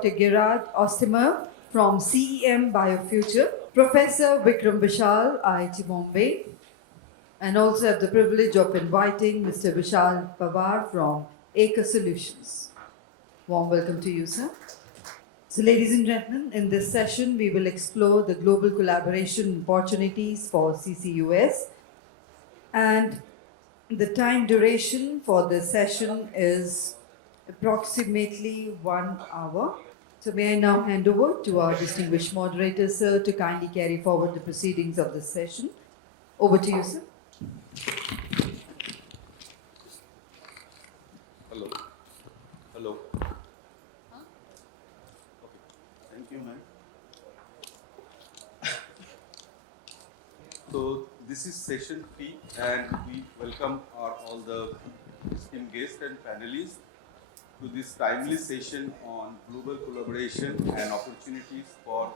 Dr. Girard Ostimer from CEM Biofuture, Professor Vikram Vishal, IIT Bombay, and also have the privilege of inviting Mr. Vishal Pawar from Acre Solutions. Warm welcome to you, sir. So, ladies and gentlemen, in this session, we will explore the global collaboration opportunities for CCUS, and the time duration for this session is approximately 1 hour. So may I now hand over to our distinguished moderator, sir, to kindly carry forward the proceedings of this session. Over to you, sir. Hello. Hello. Okay. Thank you, ma'am. So this is session 3, and we welcome all the esteemed guests and panelists to this timely session on global collaboration and opportunities for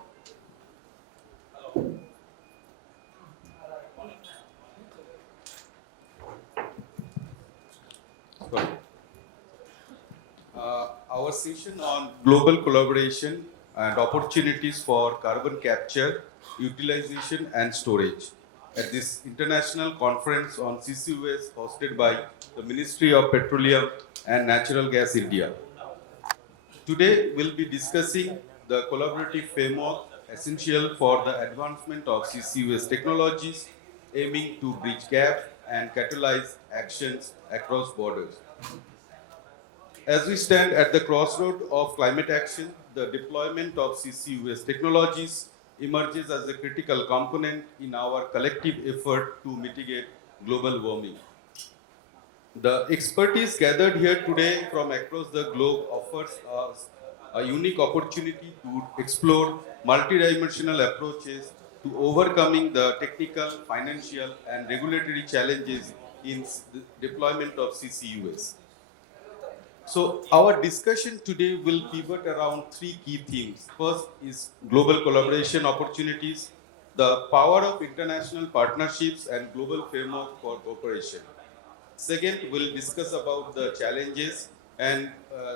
our session on global collaboration and opportunities for carbon capture, utilization and storage at this international conference on CCUS hosted by the Ministry of Petroleum and Natural Gas India. Today we'll be discussing the collaborative framework essential for the advancement of CCUS technologies aiming to bridge gaps and catalyze actions across borders. As we stand at the crossroad of climate action, the deployment of CCUS technologies emerges as a critical component in our collective effort to mitigate global warming. The expertise gathered here today from across the globe offers us a unique opportunity to explore multidimensional approaches to overcoming the technical, financial, and regulatory challenges in the deployment of CCUS. So our discussion today will pivot around 3 key themes. First is global collaboration opportunities, the power of international partnerships and global framework for cooperation. Second, we'll discuss about the challenges, and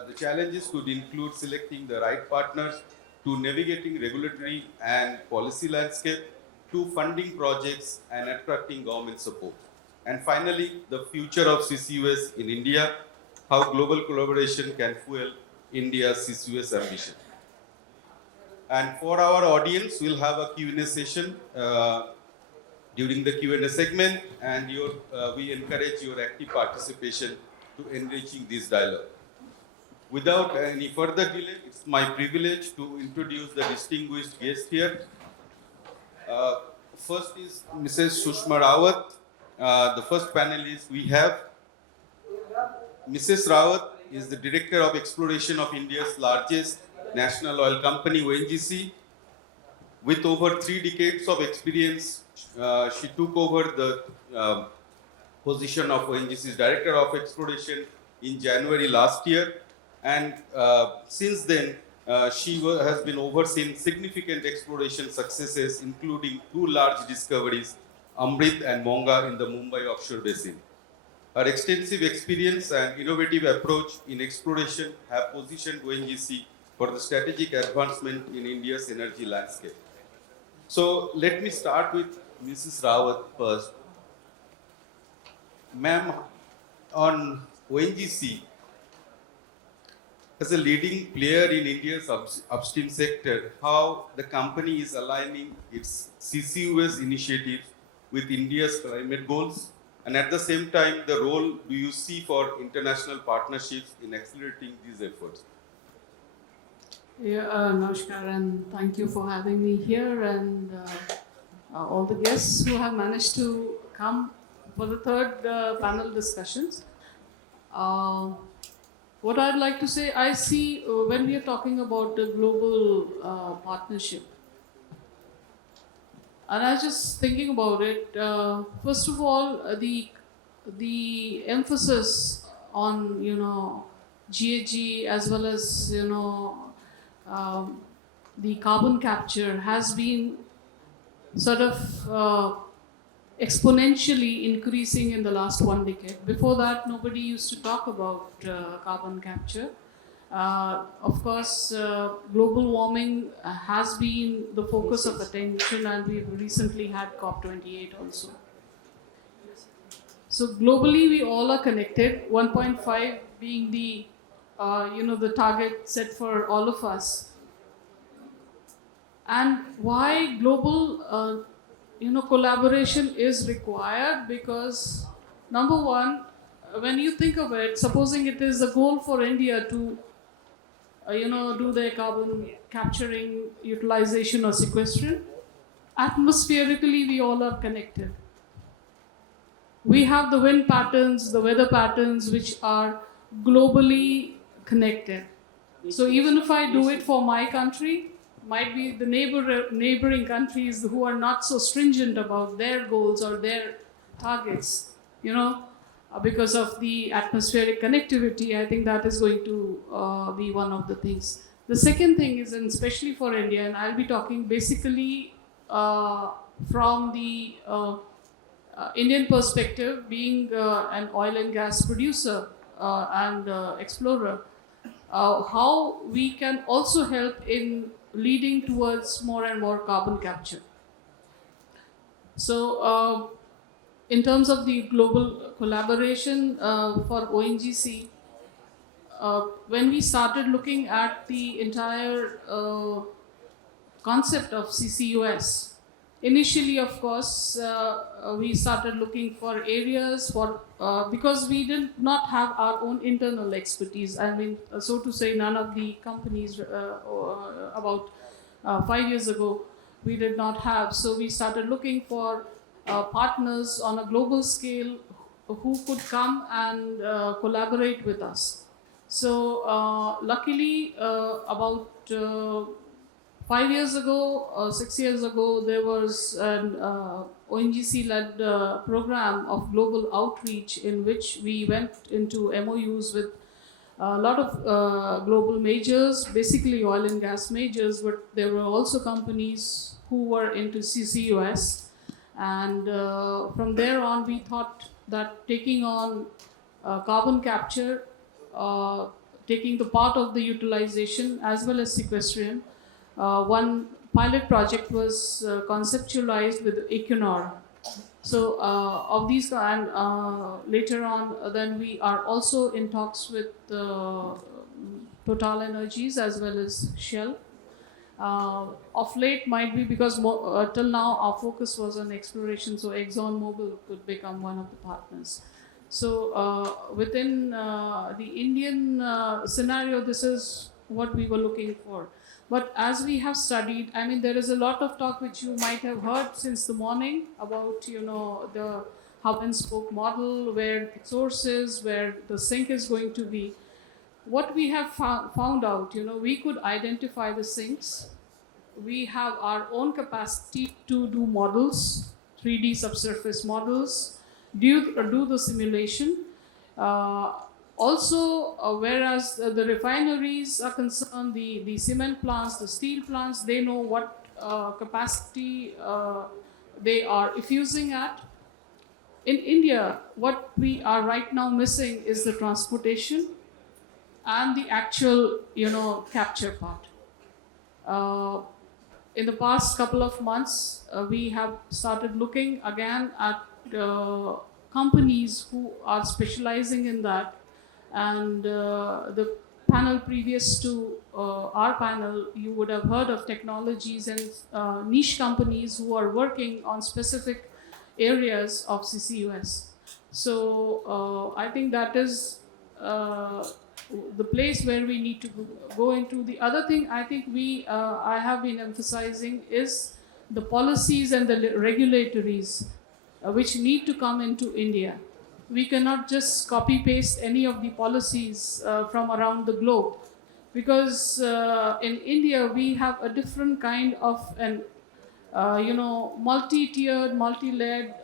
the challenges could include selecting the right partners, to navigating regulatory and policy landscape, to funding projects and attracting government support. And finally, the future of CCUS in India, how global collaboration can fuel India's CCUS ambition. And for our audience, we'll have a Q&A session during the Q&A segment, and we encourage your active participation to enriching this dialogue. Without any further delay, it's my privilege to introduce the distinguished guest here. First is Mrs. Sushma Rawat. The first panelist we have. Mrs. Rawat is the Director of Exploration of India's largest national oil company, ONGC. With over 3 decades of experience, she took over the position of ONGC's Director of Exploration in January last year. And since then, she has been overseeing significant exploration successes, including 2 large discoveries, Amrit and Monga in the Mumbai offshore basin. Her extensive experience and innovative approach in exploration have positioned ONGC for the strategic advancement in India's energy landscape. So let me start with Mrs. Rawat first. Ma'am, on ONGC, as a leading player in India's upstream sector, how the company is aligning its CCUS initiatives with India's climate goals, and at the same time, the role do you see for international partnerships in accelerating these efforts? Yeah, Namaskar, and thank you for having me here, and all the guests who have managed to come for the third panel discussions. What I'd like to say, I see when we are talking about the global partnership, and I was just thinking about it. First of all, the emphasis on GHG as well as the carbon capture has been sort of exponentially increasing in the last 1 decade. Before that, nobody used to talk about carbon capture. Of course, global warming has been the focus of attention, and we've recently had COP28 also. So globally, we all are connected. 1.5 being the the target set for all of us. And why global collaboration is required? Because number one, when you think of it, supposing it is a goal for India to do their carbon capturing, utilization, or sequestration, atmospherically we all are connected. We have the wind patterns, the weather patterns, which are globally connected. So even if I do it for my country, might be the neighboring countries who are not so stringent about their goals or their targets, because of the atmospheric connectivity. I think that is going to be one of the things. The second thing is, and especially for India, and I'll be talking basically from the Indian perspective, being an oil and gas producer and explorer, how we can also help in leading towards more and more carbon capture. So, in terms of the global collaboration for ONGC, when we started looking at the entire concept of CCUS, initially, of course, we started looking for areas for because we did not have our own internal expertise. I mean, so to say, none of the companies about 5 years ago we did not have. So we started looking for partners on a global scale who could come and collaborate with us. So luckily, about 5 years ago, 6 years ago, there was an ONGC-led program of global outreach in which we went into MOUs with a lot of global majors, basically oil and gas majors, but there were also companies who were into CCUS. And from there on, we thought that taking on carbon capture, taking the part of the utilization as well as sequestration, one pilot project was conceptualized with Equinor. So of these, and later on, then we are also in talks with Total Energies as well as Shell. Of late, might be because till now our focus was on exploration, so ExxonMobil could become one of the partners. So within the Indian scenario, this is what we were looking for. But as we have studied, I mean, there is a lot of talk which you might have heard since the morning about, the hub and spoke model, where the source is, where the sink is going to be. What we have found out, we could identify the sinks. We have our own capacity to do models, 3D subsurface models, do the simulation. Also, whereas the refineries are concerned, the cement plants, the steel plants, they know what capacity they are effusing at. In India, what we are right now missing is the transportation and the actual, capture part. In the past couple of months, we have started looking again at companies who are specializing in that. And the panel previous to our panel, you would have heard of technologies and niche companies who are working on specific areas of CCUS. So I think that is the place where we need to go into. The other thing I think I have been emphasizing is the policies and the regulatories which need to come into India. We cannot just copy paste any of the policies from around the globe, because in India we have a different kind of an multi-tiered, multi-layered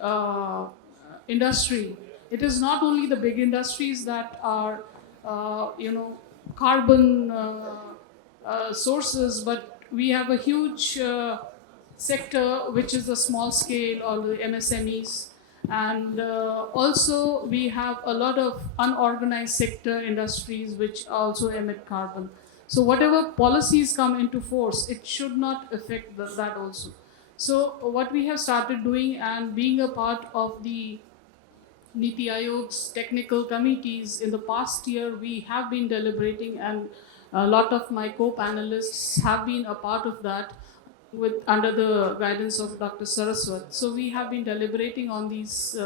industry. It is not only the big industries that are carbon sources, but we have a huge sector which is the small scale or the MSMEs. And also, we have a lot of unorganized sector industries which also emit carbon. So, whatever policies come into force, it should not affect that also. So, what we have started doing and being a part of the Niti Aayog's technical committees in the past year, we have been deliberating, and a lot of my co-panelists have been a part of that with under the guidance of Dr. Saraswat. So we have been deliberating on these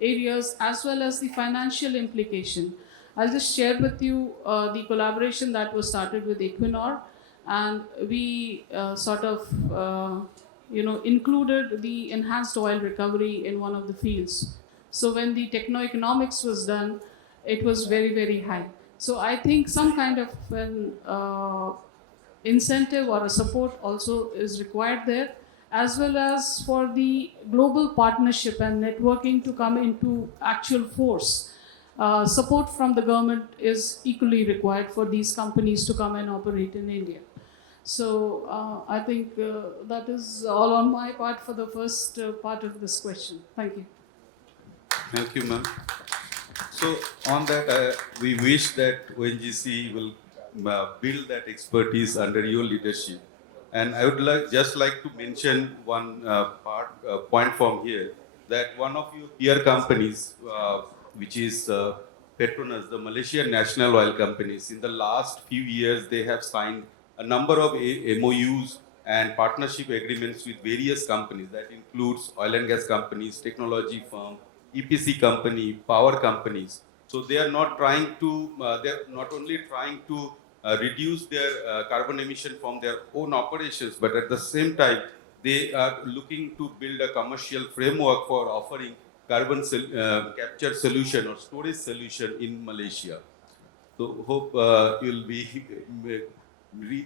areas as well as the financial implication. I'll just share with you the collaboration that was started with Equinor, and we included the enhanced oil recovery in one of the fields. So when the techno-economics was done, it was very, very high. So I think some kind of an incentive or a support also is required there, as well as for the global partnership and networking to come into actual force. Support from the government is equally required for these companies to come and operate in India. So I think that is all on my part for the first part of this question. Thank you. Thank you, ma'am. So on that, we wish that ONGC will build that expertise under your leadership. And I would just like to mention one point from here, that one of your peer companies, which is Petronas, the Malaysian national oil companies, in the last few years they have signed a number of MOUs and partnership agreements with various companies. That includes oil and gas companies, technology firms, EPC company, power companies. So they are not trying to, they're not only trying to reduce their carbon emission from their own operations, but at the same time, they are looking to build a commercial framework for offering carbon capture solution or storage solution in Malaysia. So hope you'll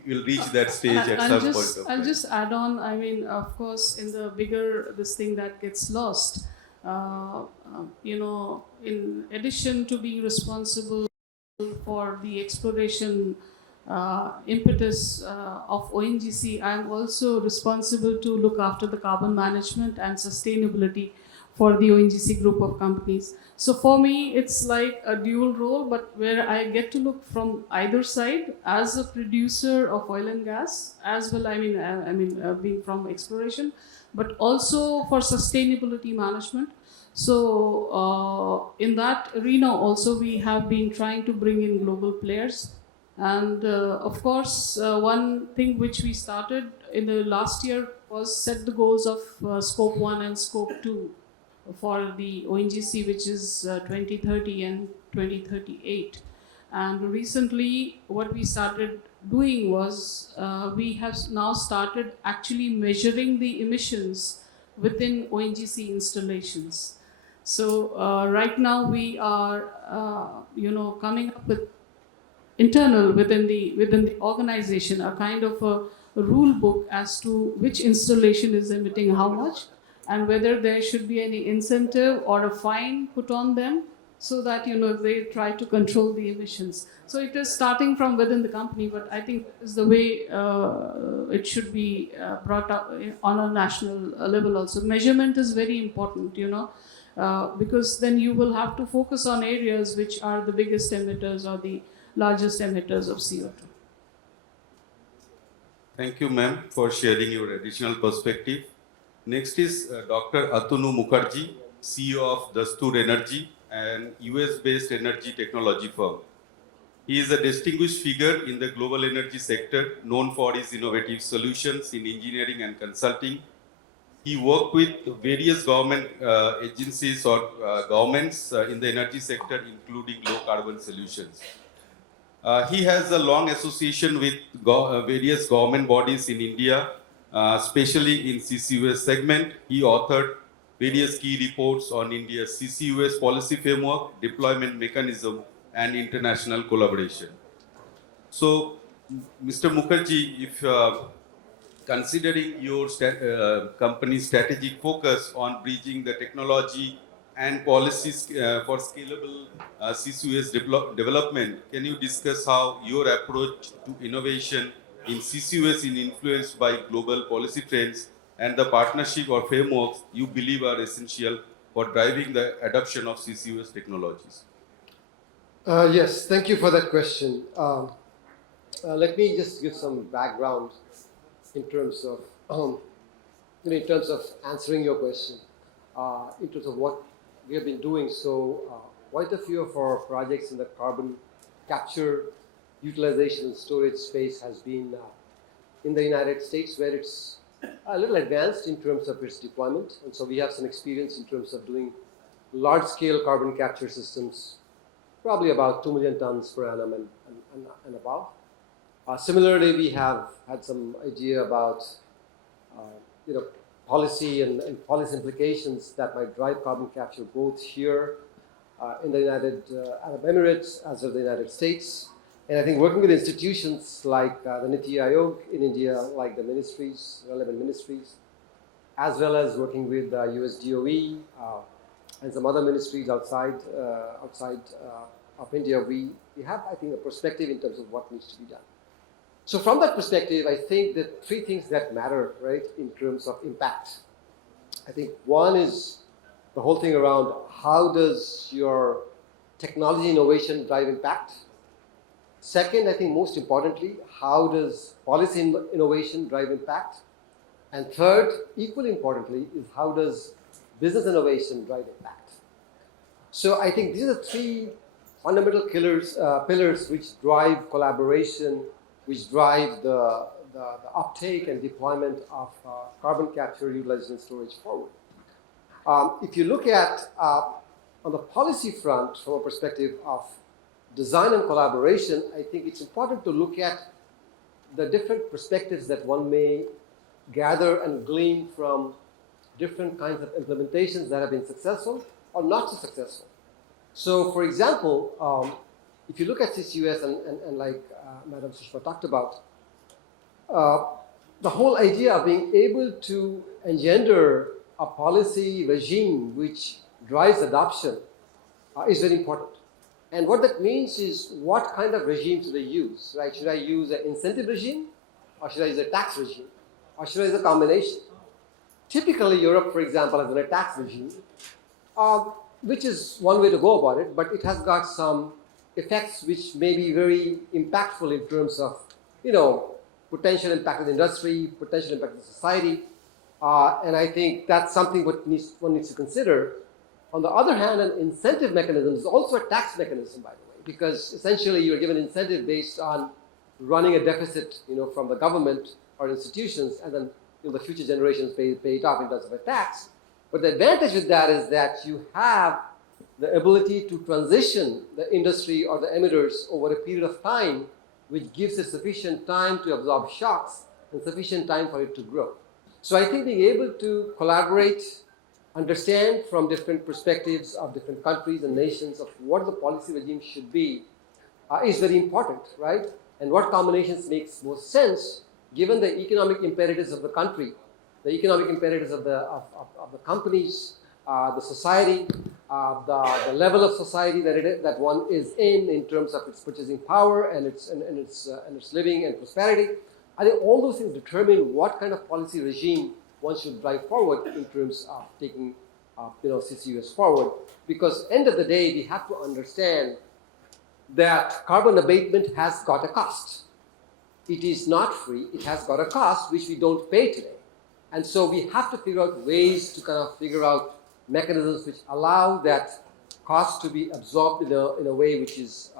you'll reach that stage at some point of time. I'll just add on. I mean, of course, in the bigger this thing that gets lost, in addition to being responsible for the exploration impetus of ONGC, I am also responsible to look after the carbon management and sustainability for the ONGC group of companies. So for me, it's like a dual role, but where I get to look from either side as a producer of oil and gas, as well. Being from exploration, but also for sustainability management. So in that arena also, we have been trying to bring in global players. And of course, one thing which we started in the last year was set the goals of scope 1 and scope 2 for the ONGC, which is 2030 and 2038. And recently, what we started doing was we have now started actually measuring the emissions within ONGC installations. So right now we are, coming up with internal within the organization a kind of a rule book as to which installation is emitting how much, and whether there should be any incentive or a fine put on them so that they try to control the emissions. So it is starting from within the company, but I think is the way it should be brought up on a national level also. Measurement is very important, because then you will have to focus on areas which are the biggest emitters or the largest emitters of CO2. Thank you, ma'am, for sharing your additional perspective. Next is Dr. Atanu Mukherjee, CEO of Dastur Energy, an US-based energy technology firm. He is a distinguished figure in the global energy sector, known for his innovative solutions in engineering and consulting. He worked with various government agencies or governments in the energy sector, including low carbon solutions. He has a long association with various government bodies in India, especially in CCUS segment. He authored various key reports on India's CCUS policy framework, deployment mechanism, and international collaboration. So, Mr. Mukherjee, if considering your company's strategic focus on bridging the technology and policies for scalable CCUS development, can you discuss how your approach to innovation in CCUS is influenced by global policy trends and the partnership or frameworks you believe are essential for driving the adoption of CCUS technologies? Yes, thank you for that question. Let me just give some background in terms of in terms of answering your question, in terms of what we have been doing. So, quite a few of our projects in the carbon capture, utilization, and storage space has been in the United States, where it's a little advanced in terms of its deployment. And so we have some experience in terms of doing large-scale carbon capture systems, probably about 2 million tons per annum and above. Similarly, we have had some idea about policy and policy implications that might drive carbon capture both here in the United Arab Emirates as well as the United States. And I think working with institutions like the NITI Aayog in India, like the ministries, relevant ministries, as well as working with US DOE and some other ministries outside of India, we have, I think, a perspective in terms of what needs to be done. So from that perspective, I think that three things that matter, right, in terms of impact. I think one is the whole thing around how does your technology innovation drive impact? Second, I think most importantly, how does policy innovation drive impact? And third, equally importantly, is how does business innovation drive impact? So I think these are the three fundamental pillars which drive collaboration, which drive the uptake and deployment of carbon capture, utilization, and storage forward. If you look at on the policy front from a perspective of design and collaboration, I think it's important to look at the different perspectives that one may gather and glean from different kinds of implementations that have been successful or not so successful. So, for example, if you look at CCUS and like Madam Sushma talked about, the whole idea of being able to engender a policy regime which drives adoption is very important. And what that means is what kind of regime should I use, right? Should I use an incentive regime, or should I use a tax regime, or should I use a combination? Typically, Europe, for example, has a tax regime, which is one way to go about it, but it has got some effects which may be very impactful in terms of, potential impact on the industry, potential impact on society, and I think that's something one needs to consider. On the other hand, an incentive mechanism is also a tax mechanism, by the way, because essentially you're given incentive based on running a deficit, from the government or institutions, and then the future generations pay it off in terms of a tax. But the advantage with that is that you have the ability to transition the industry or the emitters over a period of time, which gives it sufficient time to absorb shocks and sufficient time for it to grow. So I think being able to collaborate, understand from different perspectives of different countries and nations of what the policy regime should be is very important, right? And what combinations makes most sense given the economic imperatives of the country, the economic imperatives of the companies, the society, the level of society that one is in terms of its purchasing power and its living and prosperity. I think all those things determine what kind of policy regime one should drive forward in terms of taking CCUS forward. Because end of the day, we have to understand that carbon abatement has got a cost. It is not free. It has got a cost which we don't pay today. And so we have to figure out ways to kind of figure out mechanisms which allow that cost to be absorbed in a way which is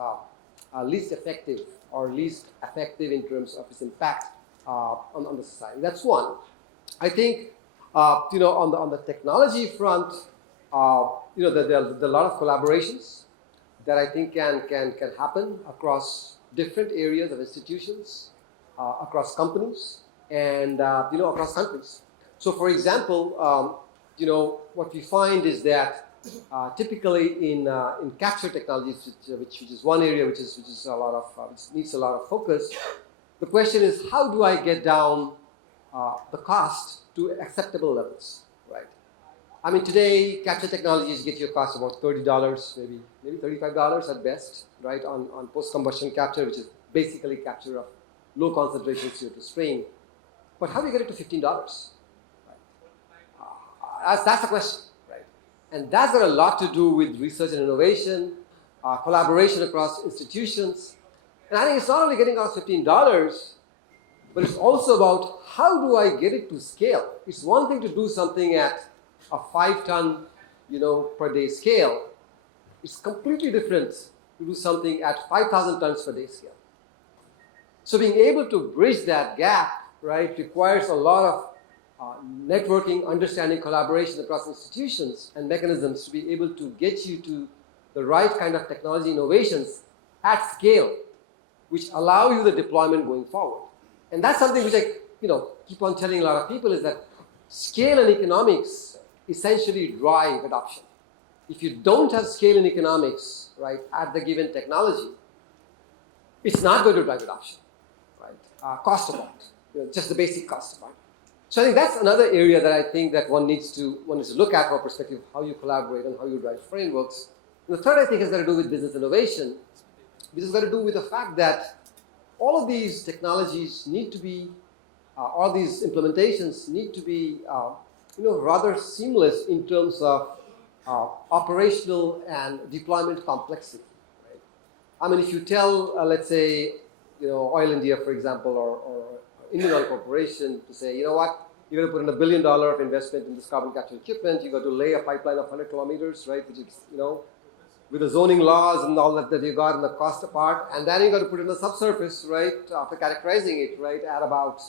least effective or least effective in terms of its impact on the society. That's one. I think on the technology front, there are a lot of collaborations that I think can happen across different areas of institutions, across companies, and across countries. So, for example, what we find is that typically in capture technologies, which is one area which needs a lot of focus. The question is, how do I get down the cost to acceptable levels, right? I mean, today capture technologies get you a cost about $30, maybe $35 at best, right? On post-combustion capture, which is basically capture of low concentration CO2 stream. But how do you get it to $15? Right? That's the question, right? And that's got a lot to do with research and innovation, collaboration across institutions. And I think it's not only getting us $15, but it's also about how do I get it to scale. It's one thing to do something at a 5-ton, per day scale. It's completely different to do something at 5,000 tons per day scale. So being able to bridge that gap, right, requires a lot of networking, understanding, collaboration across institutions and mechanisms to be able to get you to the right kind of technology innovations at scale, which allow you the deployment going forward. And that's something which I keep on telling a lot of people is that scale and economics essentially drive adoption. If you don't have scale and economics, right, at the given technology, it's not going to drive adoption, right? Cost of it, just the basic cost of it. So I think that's another area that I think that one needs to look at from a perspective of how you collaborate and how you drive frameworks. And the third, I think, has got to do with business innovation. This has got to do with the fact that all of these technologies need to be, all these implementations need to be, rather seamless in terms of operational and deployment complexity. Right? I mean, if you tell, let's say, Oil India, for example, or Indian Oil Corporation to say, you know what, you're going to put in $1 billion of investment in this carbon capture equipment. You've got to lay a pipeline of 100 kilometers, right, which is, with the zoning laws and all that you got and the cost apart, and then you got to put it in the subsurface, right, after characterizing it, right, at about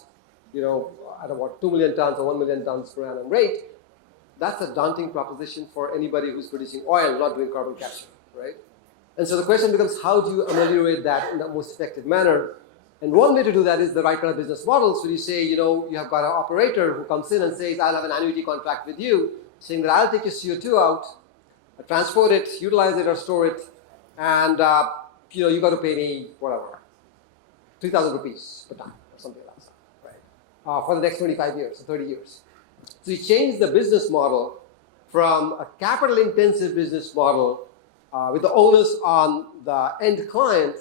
2 million tons or 1 million tons per annum rate. That's a daunting proposition for anybody who's producing oil, not doing carbon capture, right? And so the question becomes, how do you ameliorate that in the most effective manner? And one way to do that is the right kind of business models. So you say, you have got an operator who comes in and says, I'll have an annuity contract with you, saying that I'll take your CO2 out, transport it, utilize it or store it, and you got to pay me whatever, 3,000 rupees per ton or something like that, right? For the next 25 years or 30 years. So you change the business model from a capital-intensive business model with the onus on the end client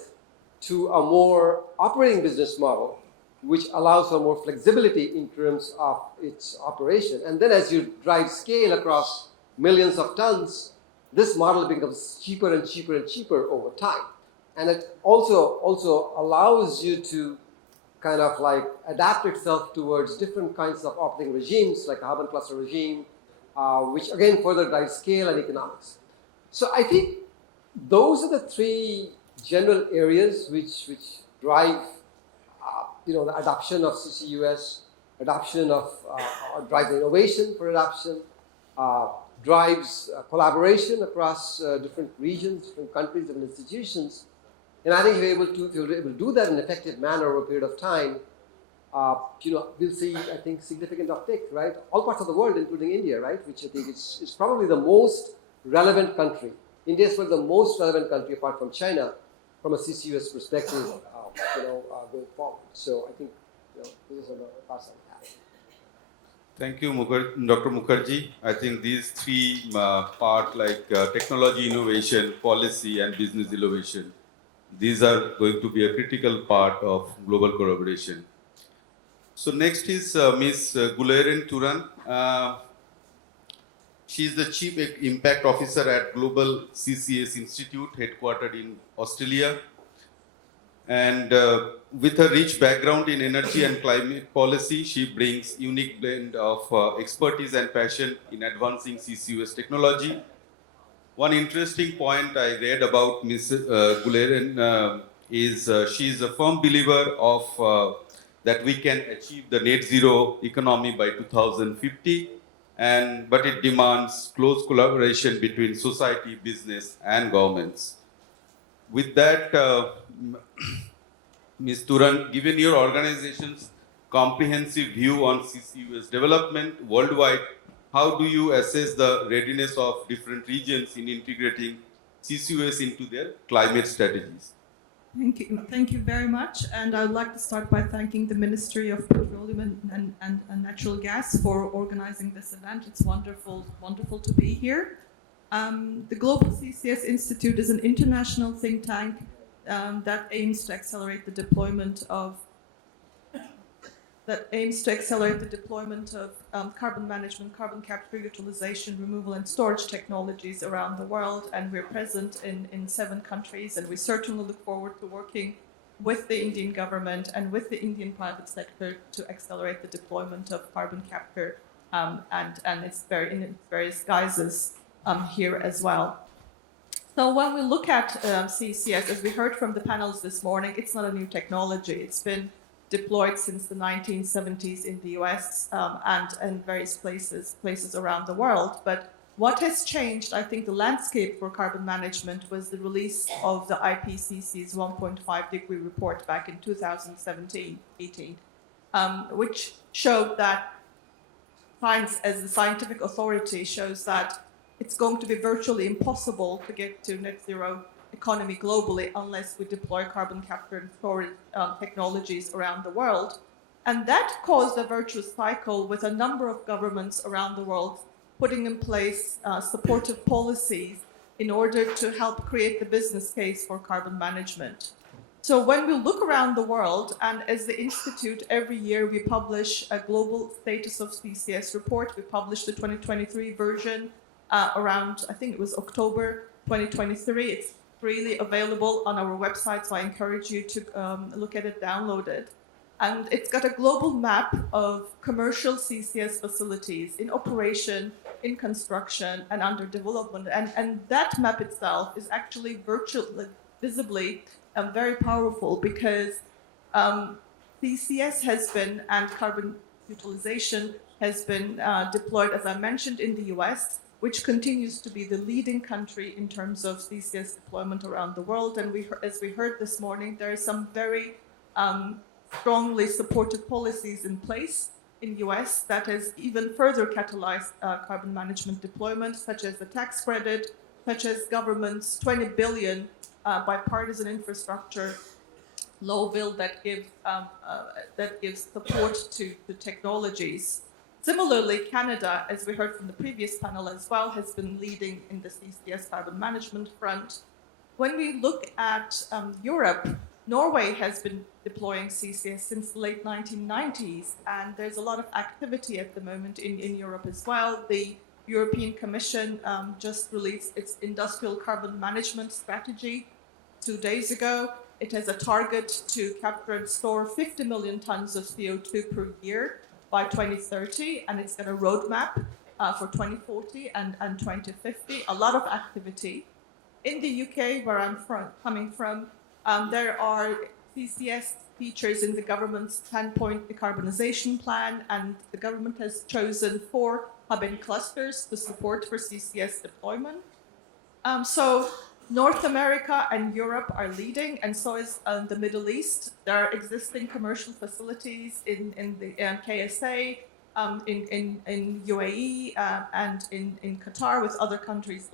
to a more operating business model, which allows for more flexibility in terms of its operation. And then as you drive scale across millions of tons, this model becomes cheaper and cheaper and cheaper over time. And it also allows you to kind of like adapt itself towards different kinds of operating regimes, like a hub and cluster regime, which again further drives scale and economics. So I think those are the three general areas which drive the adoption of CCUS, adoption of drives innovation for adoption, drives collaboration across different regions, different countries, different institutions. And I think if you're able to do that in an effective manner over a period of time, we'll see, I think, significant uptake, right? All parts of the world, including India, right? Which I think is probably the most relevant country. India is probably the most relevant country apart from China from a CCUS perspective, going forward. So I think, this is a pass on that. Thank you, Dr. Mukherjee. I think these three parts like technology innovation, policy, and business innovation, these are going to be a critical part of global collaboration. So next is Ms. Guleren Turan. She is the Chief Impact Officer at Global CCS Institute, headquartered in Australia. And with her rich background in energy and climate policy, she brings unique blend of expertise and passion in advancing CCUS technology. One interesting point I read about Ms. Guleren is she is a firm believer of that we can achieve the net zero economy by 2050, but it demands close collaboration between society, business, and governments. With that, Ms. Turan, given your organization's comprehensive view on CCUS development worldwide, how do you assess the readiness of different regions in integrating CCUS into their climate strategies? Thank you very much. And I would like to start by thanking the Ministry of Petroleum and Natural Gas for organizing this event. It's wonderful to be here. The Global CCS Institute is an international think tank that aims to accelerate the deployment of that aims to accelerate the deployment of carbon management, carbon capture, utilization, removal, and storage technologies around the world. And we're present in 7 countries, and we certainly look forward to working with the Indian government and with the Indian private sector to accelerate the deployment of carbon capture and in its various guises here as well. So when we look at CCS, as we heard from the panels this morning, it's not a new technology. It's been deployed since the 1970s in the US and in various places around the world. But what has changed, I think, the landscape for carbon management was the release of the IPCC's 1.5-degree report back in 2017-18, which showed that science, as the scientific authority, shows that it's going to be virtually impossible to get to net zero economy globally unless we deploy carbon capture and storage technologies around the world. And that caused a virtuous cycle with a number of governments around the world putting in place supportive policies in order to help create the business case for carbon management. So when we look around the world, and as the Institute, every year we publish a global status of CCS report. We published the 2023 version around, I think it was October 2023. It's freely available on our website, so I encourage you to look at it, download it. And it's got a global map of commercial CCS facilities in operation, in construction, and under development. And that map itself is actually virtually, visibly very powerful because CCS has been, and carbon utilization has been deployed, as I mentioned, in the US, which continues to be the leading country in terms of CCS deployment around the world. And as we heard this morning, there are some very strongly supported policies in place in the US that has even further catalyzed carbon management deployment, such as the tax credit, such as government's 20 billion bipartisan infrastructure law bill that gives support to the technologies. Similarly, Canada, as we heard from the previous panel as well, has been leading in the CCS carbon management front. When we look at Europe, Norway has been deploying CCS since the late 1990s, and there's a lot of activity at the moment in Europe as well. The European Commission just released its industrial carbon management strategy 2 days ago. It has a target to capture and store 50 million tons of CO2 per year by 2030, and it's got a roadmap for 2040 and 2050. A lot of activity. In the UK, where I'm coming from, there are CCS features in the government's 10-point decarbonization plan, and the government has chosen 4 hub-and clusters to support for CCS deployment. So North America and Europe are leading, and so is the Middle East. There are existing commercial facilities in the KSA, in UAE, and in Qatar, with other countries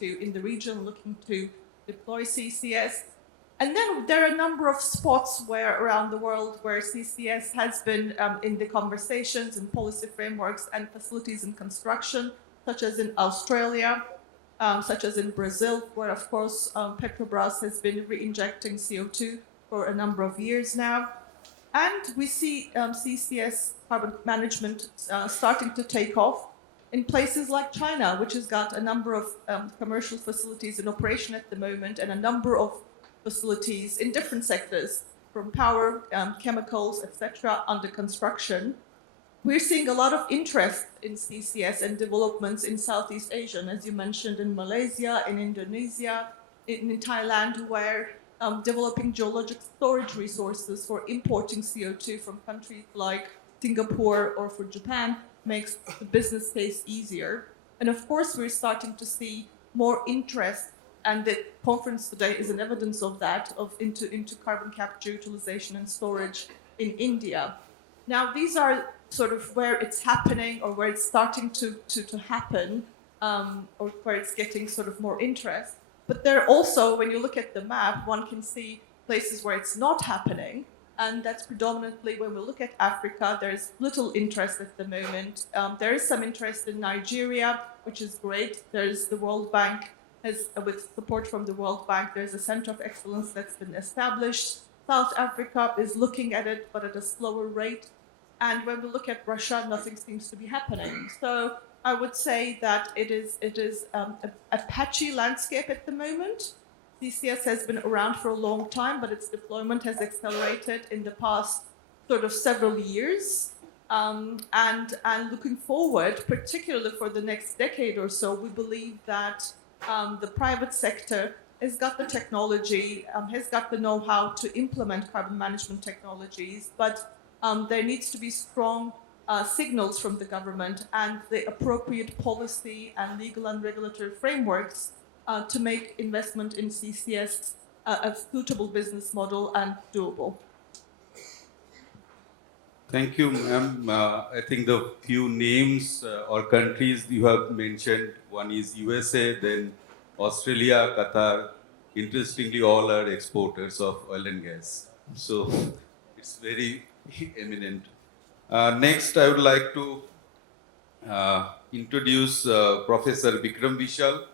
in the region looking to deploy CCS. And then there are a number of spots around the world where CCS has been in the conversations and policy frameworks and facilities in construction, such as in Australia, such as in Brazil, where, of course, Petrobras has been re-injecting CO2 for a number of years now. And we see CCS carbon management starting to take off in places like China, which has got a number of commercial facilities in operation at the moment, and a number of facilities in different sectors, from power, chemicals, etc., under construction. We're seeing a lot of interest in CCS and developments in Southeast Asia, and as you mentioned, in Malaysia, in Indonesia, in Thailand, where developing geologic storage resources for importing CO2 from countries like Singapore or for Japan makes the business case easier. And of course, we're starting to see more interest, and the conference today is an evidence of that, into carbon capture, utilization, and storage in India. Now, these are sort of where it's happening, or where it's starting to happen, or where it's getting sort of more interest. But there are also, when you look at the map, one can see places where it's not happening. And that's predominantly when we look at Africa, there's little interest at the moment. There is some interest in Nigeria, which is great. There's the World Bank, with support from the World Bank, there's a center of excellence that's been established. South Africa is looking at it, but at a slower rate. And when we look at Russia, nothing seems to be happening. So I would say that it is a patchy landscape at the moment. CCS has been around for a long time, but its deployment has accelerated in the past sort of several years. And looking forward, particularly for the next decade or so, we believe that the private sector has got the technology, has got the know-how to implement carbon management technologies, but there needs to be strong signals from the government and the appropriate policy and legal and regulatory frameworks to make investment in CCS a suitable business model and doable. Thank you, ma'am. I think the few names or countries you have mentioned, one is USA, then Australia, Qatar. Interestingly, all are exporters of oil and gas. So it's very eminent. Next, I would like to introduce Professor Vikram Vishal.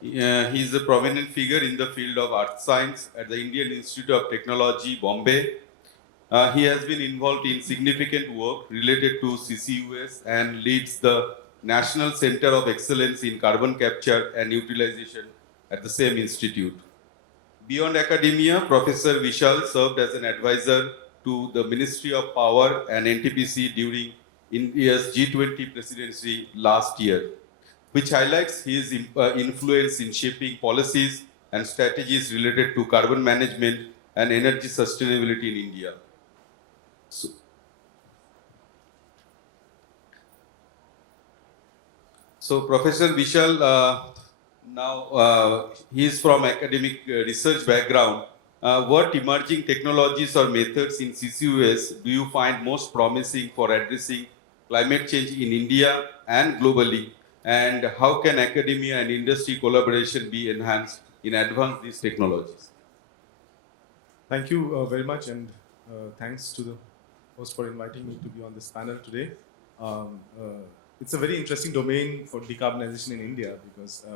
He is a prominent figure in the field of earth science at the Indian Institute of Technology, Bombay. He has been involved in significant work related to CCUS and leads the National Center of Excellence in Carbon Capture and Utilization at the same institute. Beyond academia, Professor Vishal served as an advisor to the Ministry of Power and NTPC during India's G20 presidency last year, which highlights his influence in shaping policies and strategies related to carbon management and energy sustainability in India. So Professor Vishal, now he is from academic research background. What emerging technologies or methods in CCUS do you find most promising for addressing climate change in India and globally? And how can academia and industry collaboration be enhanced in advancing these technologies? Thank you very much, and thanks to the host for inviting me to be on this panel today. It's a very interesting domain for decarbonization in India because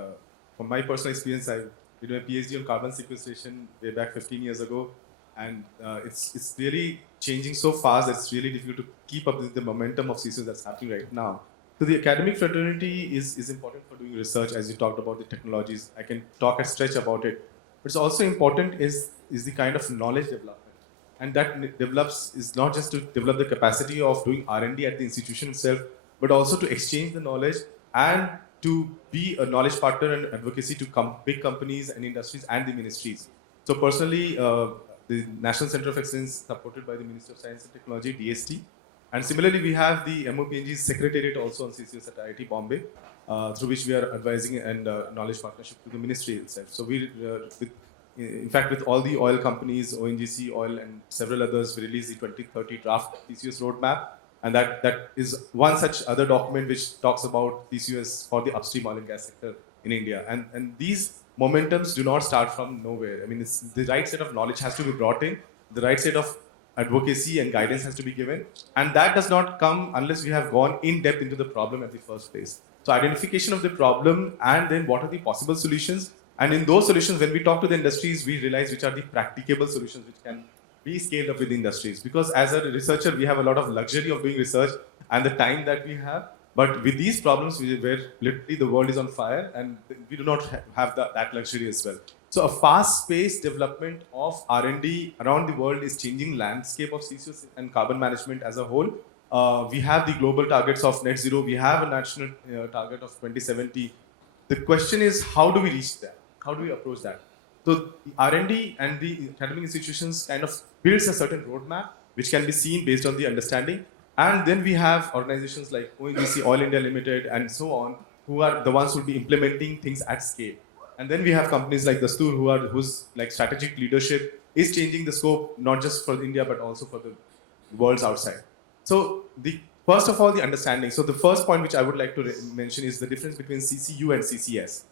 from my personal experience, I did a PhD on carbon sequestration way back 15 years ago, and it's really changing so fast that it's really difficult to keep up with the momentum of CCUS that's happening right now. So the academic fraternity is important for doing research, as you talked about the technologies. I can talk at stretch about it. But it's also important is the kind of knowledge development. And that develops is not just to develop the capacity of doing R&D at the institution itself, but also to exchange the knowledge and to be a knowledge partner and advocacy to big companies and industries and the ministries. So personally, the National Center of Excellence supported by the Ministry of Science and Technology, DST. And similarly, we have the MOPNG's secretariat also on CCUS at IIT Bombay, through which we are advising and knowledge partnership to the ministry itself. So we, in fact, with all the oil companies, ONGC, oil, and several others, we released the 2030 draft CCUS roadmap. And that is one such other document which talks about CCUS for the upstream oil and gas sector in India. And these momentums do not start from nowhere. I mean, it's the right set of knowledge has to be brought in, the right set of advocacy and guidance has to be given. And that does not come unless we have gone in depth into the problem at the first place. So identification of the problem and then what are the possible solutions. And in those solutions, when we talk to the industries, we realize which are the practicable solutions which can be scaled up with the industries. Because as a researcher, we have a lot of luxury of doing research and the time that we have. But with these problems, where literally the world is on fire, and we do not have that luxury as well. So a fast-paced development of R&D around the world is changing landscape of CCUS and carbon management as a whole. We have the global targets of net zero. We have a national target of 2070. The question is, how do we reach that? How do we approach that? So R&D and the academic institutions kind of builds a certain roadmap which can be seen based on the understanding. And then we have organizations like ONGC, Oil India Limited, and so on, who are the ones who will be implementing things at scale. And then we have companies like Dastur, whose like strategic leadership is changing the scope, not just for India, but also for the worlds outside. So first of all, the understanding. So the first point which I would like to mention is the difference between CCU and CCS.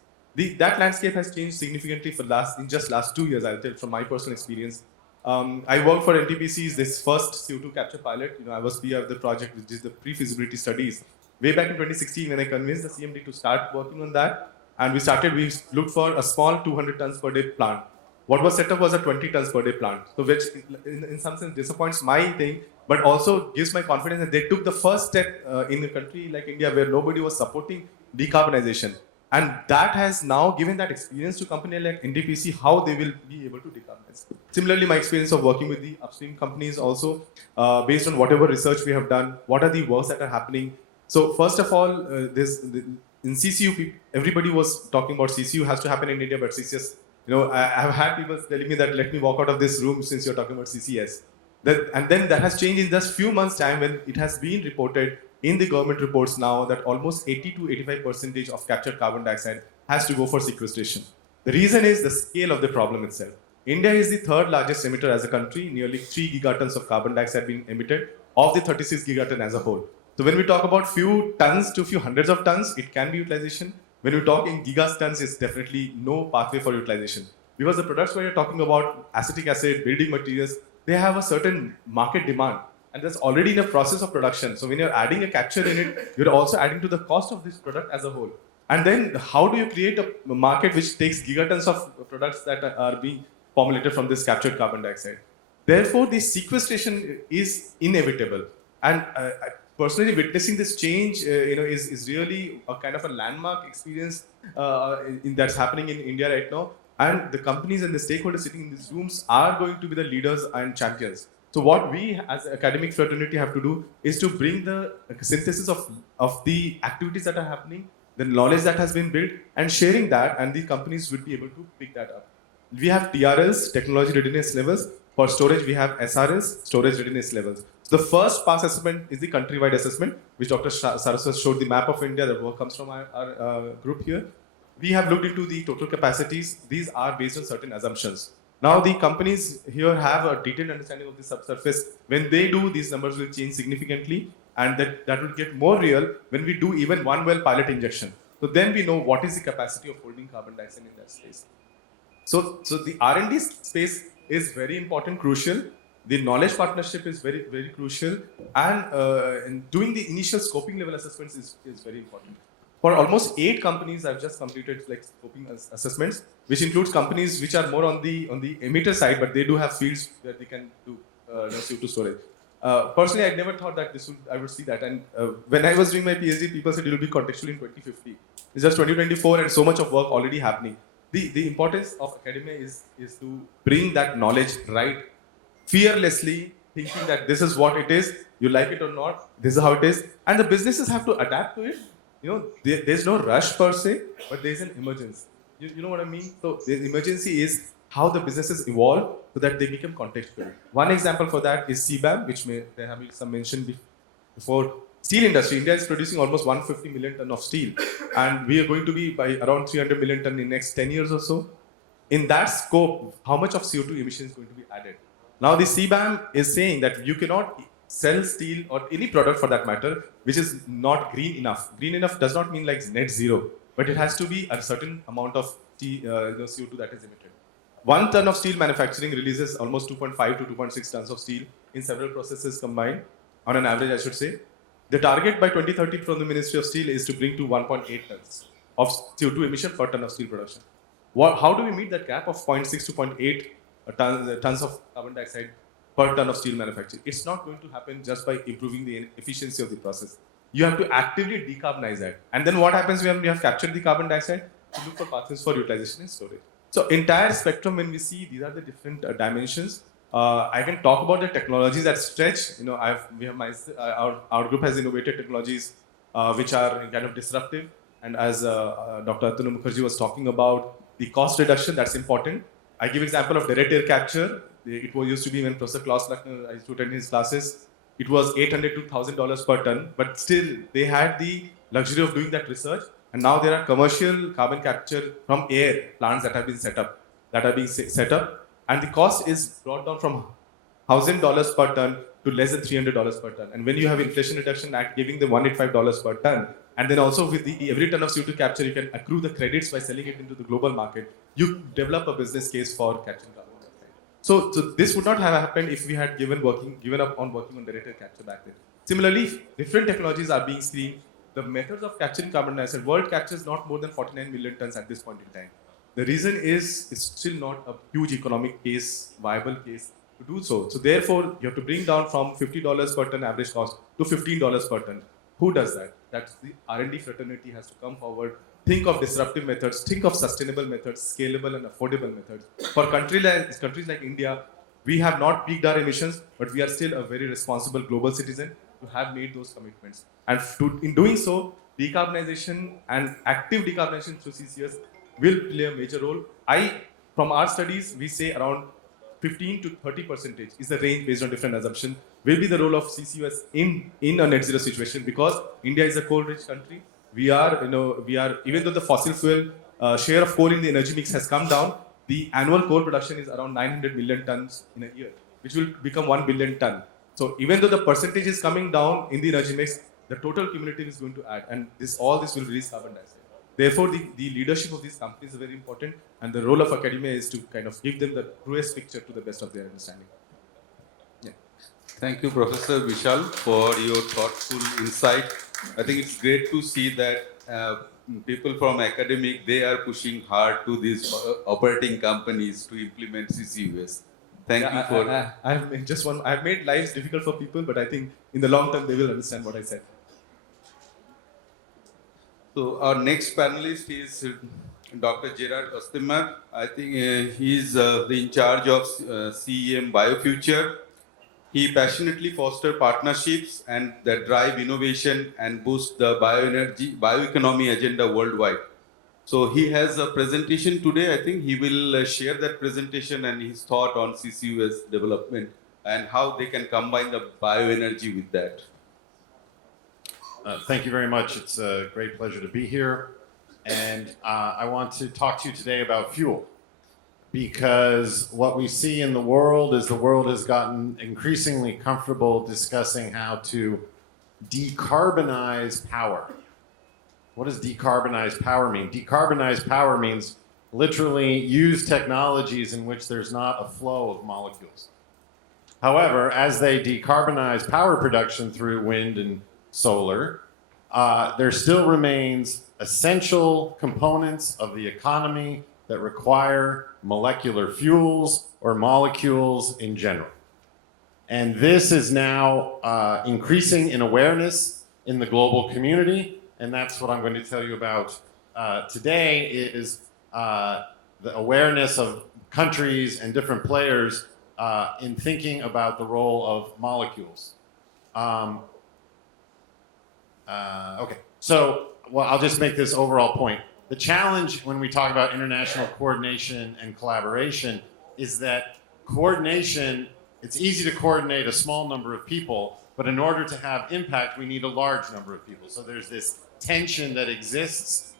That landscape has changed significantly in just last 2 years, I'll tell from my personal experience. I worked for NTPC's this first CO2 capture pilot. I was PR of the project, which is the pre-feasibility studies. Way back in 2016, when I convinced the CMD to start working on that, and we looked for a small 200 tons per day plant. What was set up was a 20 tons per day plant, so which in some sense disappoints my thing, but also gives my confidence that they took the first step in a country like India where nobody was supporting decarbonization. And that has now given that experience to company like NDPC, how they will be able to decarbonize. Similarly, my experience of working with the upstream companies also, based on whatever research we have done, what are the works that are happening. So first of all, in CCU, everybody was talking about CCU has to happen in India, but CCS, I've had people telling me that let me walk out of this room since you're talking about CCS. And then that has changed in just few months' time when it has been reported in the government reports now that almost 80 to 85% of captured carbon dioxide has to go for sequestration. The reason is the scale of the problem itself. India is the third largest emitter as a country, nearly 3 gigatons of carbon dioxide being emitted of the 36 gigaton as a whole. So when we talk about few tons to few hundreds of tons, it can be utilization. When we talk in gigatons, it's definitely no pathway for utilization. Because the products where you're talking about acetic acid, building materials, they have a certain market demand. And that's already in a process of production. So when you're adding a capture in it, you're also adding to the cost of this product as a whole. And then how do you create a market which takes gigatons of products that are being formulated from this captured carbon dioxide? Therefore, the sequestration is inevitable. And personally, witnessing this change, is really a kind of a landmark experience that's happening in India right now. And the companies and the stakeholders sitting in these rooms are going to be the leaders and champions. So what we as academic fraternity have to do is to bring the synthesis of the activities that are happening, the knowledge that has been built, and sharing that, and the companies would be able to pick that up. We have TRLs, technology readiness levels. For storage, we have SRLs, storage readiness levels. So the first pass assessment is the countrywide assessment, which Dr. Saraswat showed the map of India. That work comes from our group here. We have looked into the total capacities. These are based on certain assumptions. Now the companies here have a detailed understanding of the subsurface. When they do, these numbers will change significantly, and that will get more real when we do even one well pilot injection. So then we know what is the capacity of holding carbon dioxide in that space. So the R&D space is very important, crucial. The knowledge partnership is very, very crucial, and doing the initial scoping level assessments is very important. For almost 8 companies, I've just completed like scoping assessments, which includes companies which are more on the emitter side, but they do have fields where they can do CO2 storage. Personally, I never thought that I would see that. And when I was doing my PhD, people said it will be contextual in 2050. It's just 2024, and so much of work already happening. The importance of academia is to bring that knowledge right, fearlessly, thinking that this is what it is, you like it or not, this is how it is, and the businesses have to adapt to it. There's no rush per se, but there's an emergency. You know what I mean? So the emergency is how the businesses evolve so that they become contextual. One example for that is CBAM, which there have been some mentioned before. Steel industry, India is producing almost 150 million ton of steel, and we are going to be by around 300 million ton in next 10 years or so. In that scope, how much of CO2 emission is going to be added? Now the CBAM is saying that you cannot sell steel or any product for that matter, which is not green enough. Green enough does not mean like net zero, but it has to be a certain amount of CO2 that is emitted. 1 ton of steel manufacturing releases almost 2.5 to 2.6 tons of steel in several processes combined, on an average, I should say. The target by 2030 from the Ministry of Steel is to bring to 1.8 tons of CO2 emission per ton of steel production. How do we meet that gap of 0.6 to 0.8 tons of carbon dioxide per ton of steel manufacturing? It's not going to happen just by improving the efficiency of the process. You have to actively decarbonize that. And then what happens when we have captured the carbon dioxide? To look for pathways for utilization and storage. So entire spectrum, when we see, these are the different dimensions. I can talk about the technologies that stretch. Our group has innovated technologies which are kind of disruptive. And as Dr. Atanu Mukherjee was talking about, the cost reduction, that's important. I give example of direct air capture. It was used to be when Professor Klaus Lackner, I used to attend his classes, it was $800 to $1,000 per ton, but still they had the luxury of doing that research. And now there are commercial carbon capture from air plants that have been set up, and the cost is brought down from $1,000 per ton to less than $300 per ton. And when you have Inflation Reduction Act giving them $185 per ton, and then also with every ton of CO2 capture, you can accrue the credits by selling it into the global market, you develop a business case for capturing carbon dioxide. So this would not have happened if we had given up on working on direct air capture back then. Similarly, different technologies are being screened. The methods of capturing carbon dioxide, world captures not more than 49 million tons at this point in time. The reason is it's still not a huge economic case, viable case to do so. So therefore, you have to bring down from $50 per ton average cost to $15 per ton. Who does that? That's the R&D fraternity has to come forward. Think of disruptive methods. Think of sustainable methods, scalable and affordable methods. For countries like India, we have not peaked our emissions, but we are still a very responsible global citizen to have made those commitments. And in doing so, decarbonization and active decarbonization through CCUS will play a major role. From our studies, we say around 15 to 30% is the range based on different assumptions will be the role of CCUS in a net zero situation, because India is a coal-rich country. We are, even though the fossil fuel share of coal in the energy mix has come down, the annual coal production is around 900 million tons in a year, which will become 1 billion ton. So even though the percentage is coming down in the energy mix, the total cumulative is going to add, and all this will release carbon dioxide. Therefore, the leadership of these companies is very important, and the role of academia is to kind of give them the truest picture to the best of their understanding. Yeah. Thank you, Professor Vishal, for your thoughtful insight. I think it's great to see that people from academic, they are pushing hard to these operating companies to implement CCUS. Thank you for... I've made lives difficult for people, but I think in the long term, they will understand what I said. So our next panelist is Dr. Gerard Ostermer. I think he is in charge of CEM BioFuture. He passionately fosters partnerships and that drive innovation and boost the bioeconomy agenda worldwide. So he has a presentation today. I think he will share that presentation and his thought on CCUS development and how they can combine the bioenergy with that. Thank you very much. It's a great pleasure to be here. And I want to talk to you today about fuel. Because what we see in the world is the world has gotten increasingly comfortable discussing how to decarbonize power. What does decarbonize power mean? Decarbonize power means literally use technologies in which there's not a flow of molecules. However, as they decarbonize power production through wind and solar, there still remains essential components of the economy that require molecular fuels or molecules in general. And this is now increasing in awareness in the global community, and that's what I'm going to tell you about today is the awareness of countries and different players in thinking about the role of molecules. Okay, so I'll just make this overall point. The challenge when we talk about international coordination and collaboration is that coordination, it's easy to coordinate a small number of people, but in order to have impact, we need a large number of people. So there's this tension that exists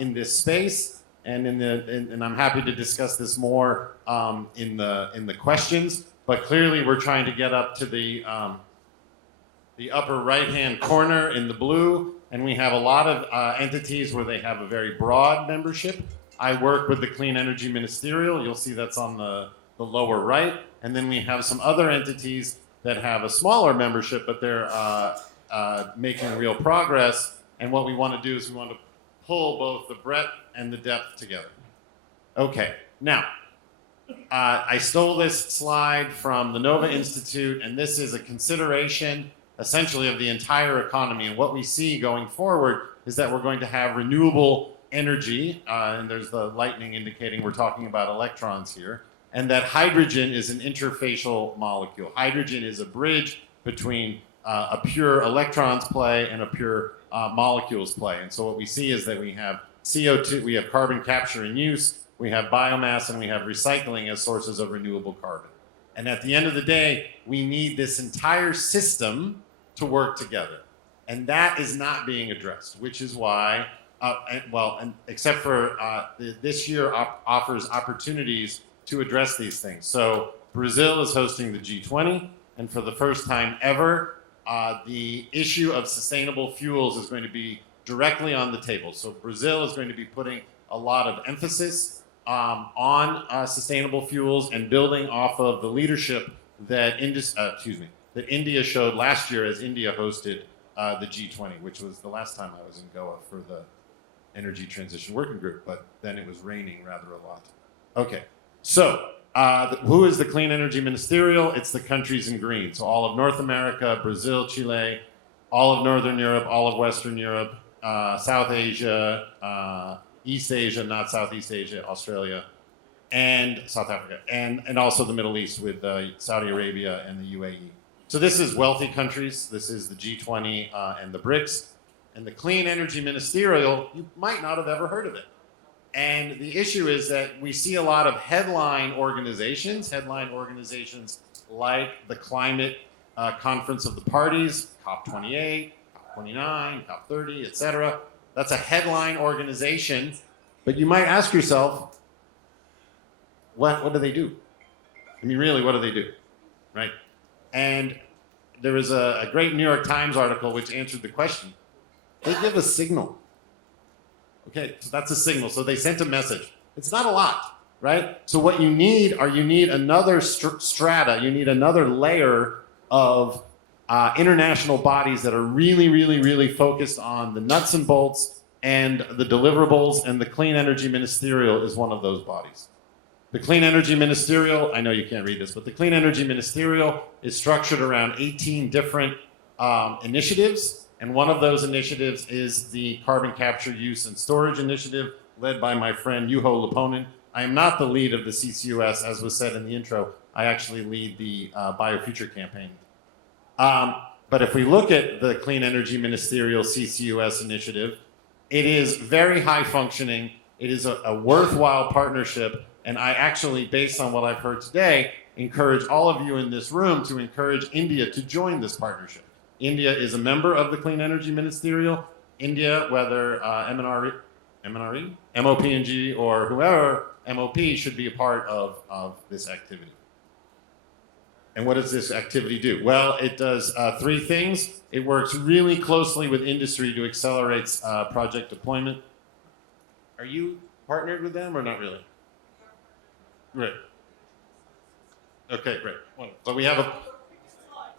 in this space, and and I'm happy to discuss this more in the questions. But clearly, we're trying to get up to the upper right-hand corner in the blue, and we have a lot of entities where they have a very broad membership. I work with the Clean Energy Ministerial. You'll see that's on the lower right. And then we have some other entities that have a smaller membership, but they're making real progress. And what we want to do is we want to pull both the breadth and the depth together. Okay, now, I stole this slide from the Nova Institute, and this is a consideration essentially of the entire economy. And what we see going forward is that we're going to have renewable energy, and there's the lightning indicating we're talking about electrons here, and that hydrogen is an interfacial molecule. Hydrogen is a bridge between a pure electrons play and a pure molecules play. And so what we see is that we have CO2, we have carbon capture and use, we have biomass, and we have recycling as sources of renewable carbon. And at the end of the day, we need this entire system to work together. And that is not being addressed, which is why, except for this year offers opportunities to address these things. So Brazil is hosting the G20, and for the first time ever, the issue of sustainable fuels is going to be directly on the table. So Brazil is going to be putting a lot of emphasis on sustainable fuels and building off of the leadership that India showed last year as India hosted the G20, which was the last time I was in Goa for Energy Transition Working Group, but then it was raining rather a lot. Okay, so who is the Clean Energy Ministerial? It's the countries in green. So all of North America, Brazil, Chile, all of Northern Europe, all of Western Europe, South Asia, East Asia, not Southeast Asia, Australia, and South Africa, and also the Middle East with Saudi Arabia and the UAE. So this is wealthy countries. This is the G20 and the BRICS. And the Clean Energy Ministerial, you might not have ever heard of it. And the issue is that we see a lot of headline organizations like the Climate Conference of the Parties, COP28, COP29, COP30, etc. That's a headline organization. But you might ask yourself, what do they do? I mean, really, what do they do, right? And there was a great New York Times article which answered the question. They give a signal. Okay, so that's a signal. So they sent a message. It's not a lot, right? So what you need another strata, you need another layer of international bodies that are really, really, really focused on the nuts and bolts and the deliverables, and the Clean Energy Ministerial is one of those bodies. The Clean Energy Ministerial, I know you can't read this, but the Clean Energy Ministerial is structured around 18 different initiatives. And one of those initiatives is the Carbon Capture, Use, and Storage Initiative, led by my friend Juho Leponen. I am not the lead of the CCUS, as was said in the intro. I actually lead the BioFuture campaign. But if we look at the Clean Energy Ministerial CCUS initiative, it is very high functioning. It is a worthwhile partnership. And I actually, based on what I've heard today, encourage all of you in this room to encourage India to join this partnership. India is a member of the Clean Energy Ministerial. India, whether MNRE, MOP&G, or whoever, MOP should be a part of this activity. And what does this activity do? Well, it does three things. It works really closely with industry to accelerate project deployment. Are you partnered with them or not really? Great. Okay, great. So we have a...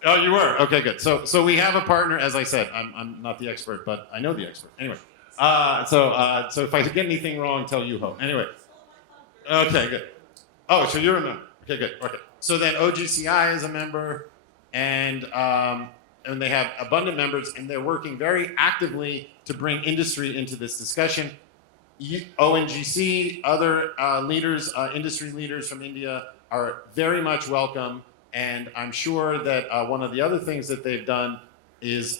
Oh, you were? Okay, good. So we have a partner, as I said. I'm not the expert, but I know the expert. Anyway, so if I get anything wrong, tell Juho. Anyway. Okay, good. Oh, so you're a member. Okay, good. Okay. So then OGCI is a member, and they have abundant members, and they're working very actively to bring industry into this discussion. ONGC, other leaders, industry leaders from India are very much welcome. And I'm sure that one of the other things that they've done is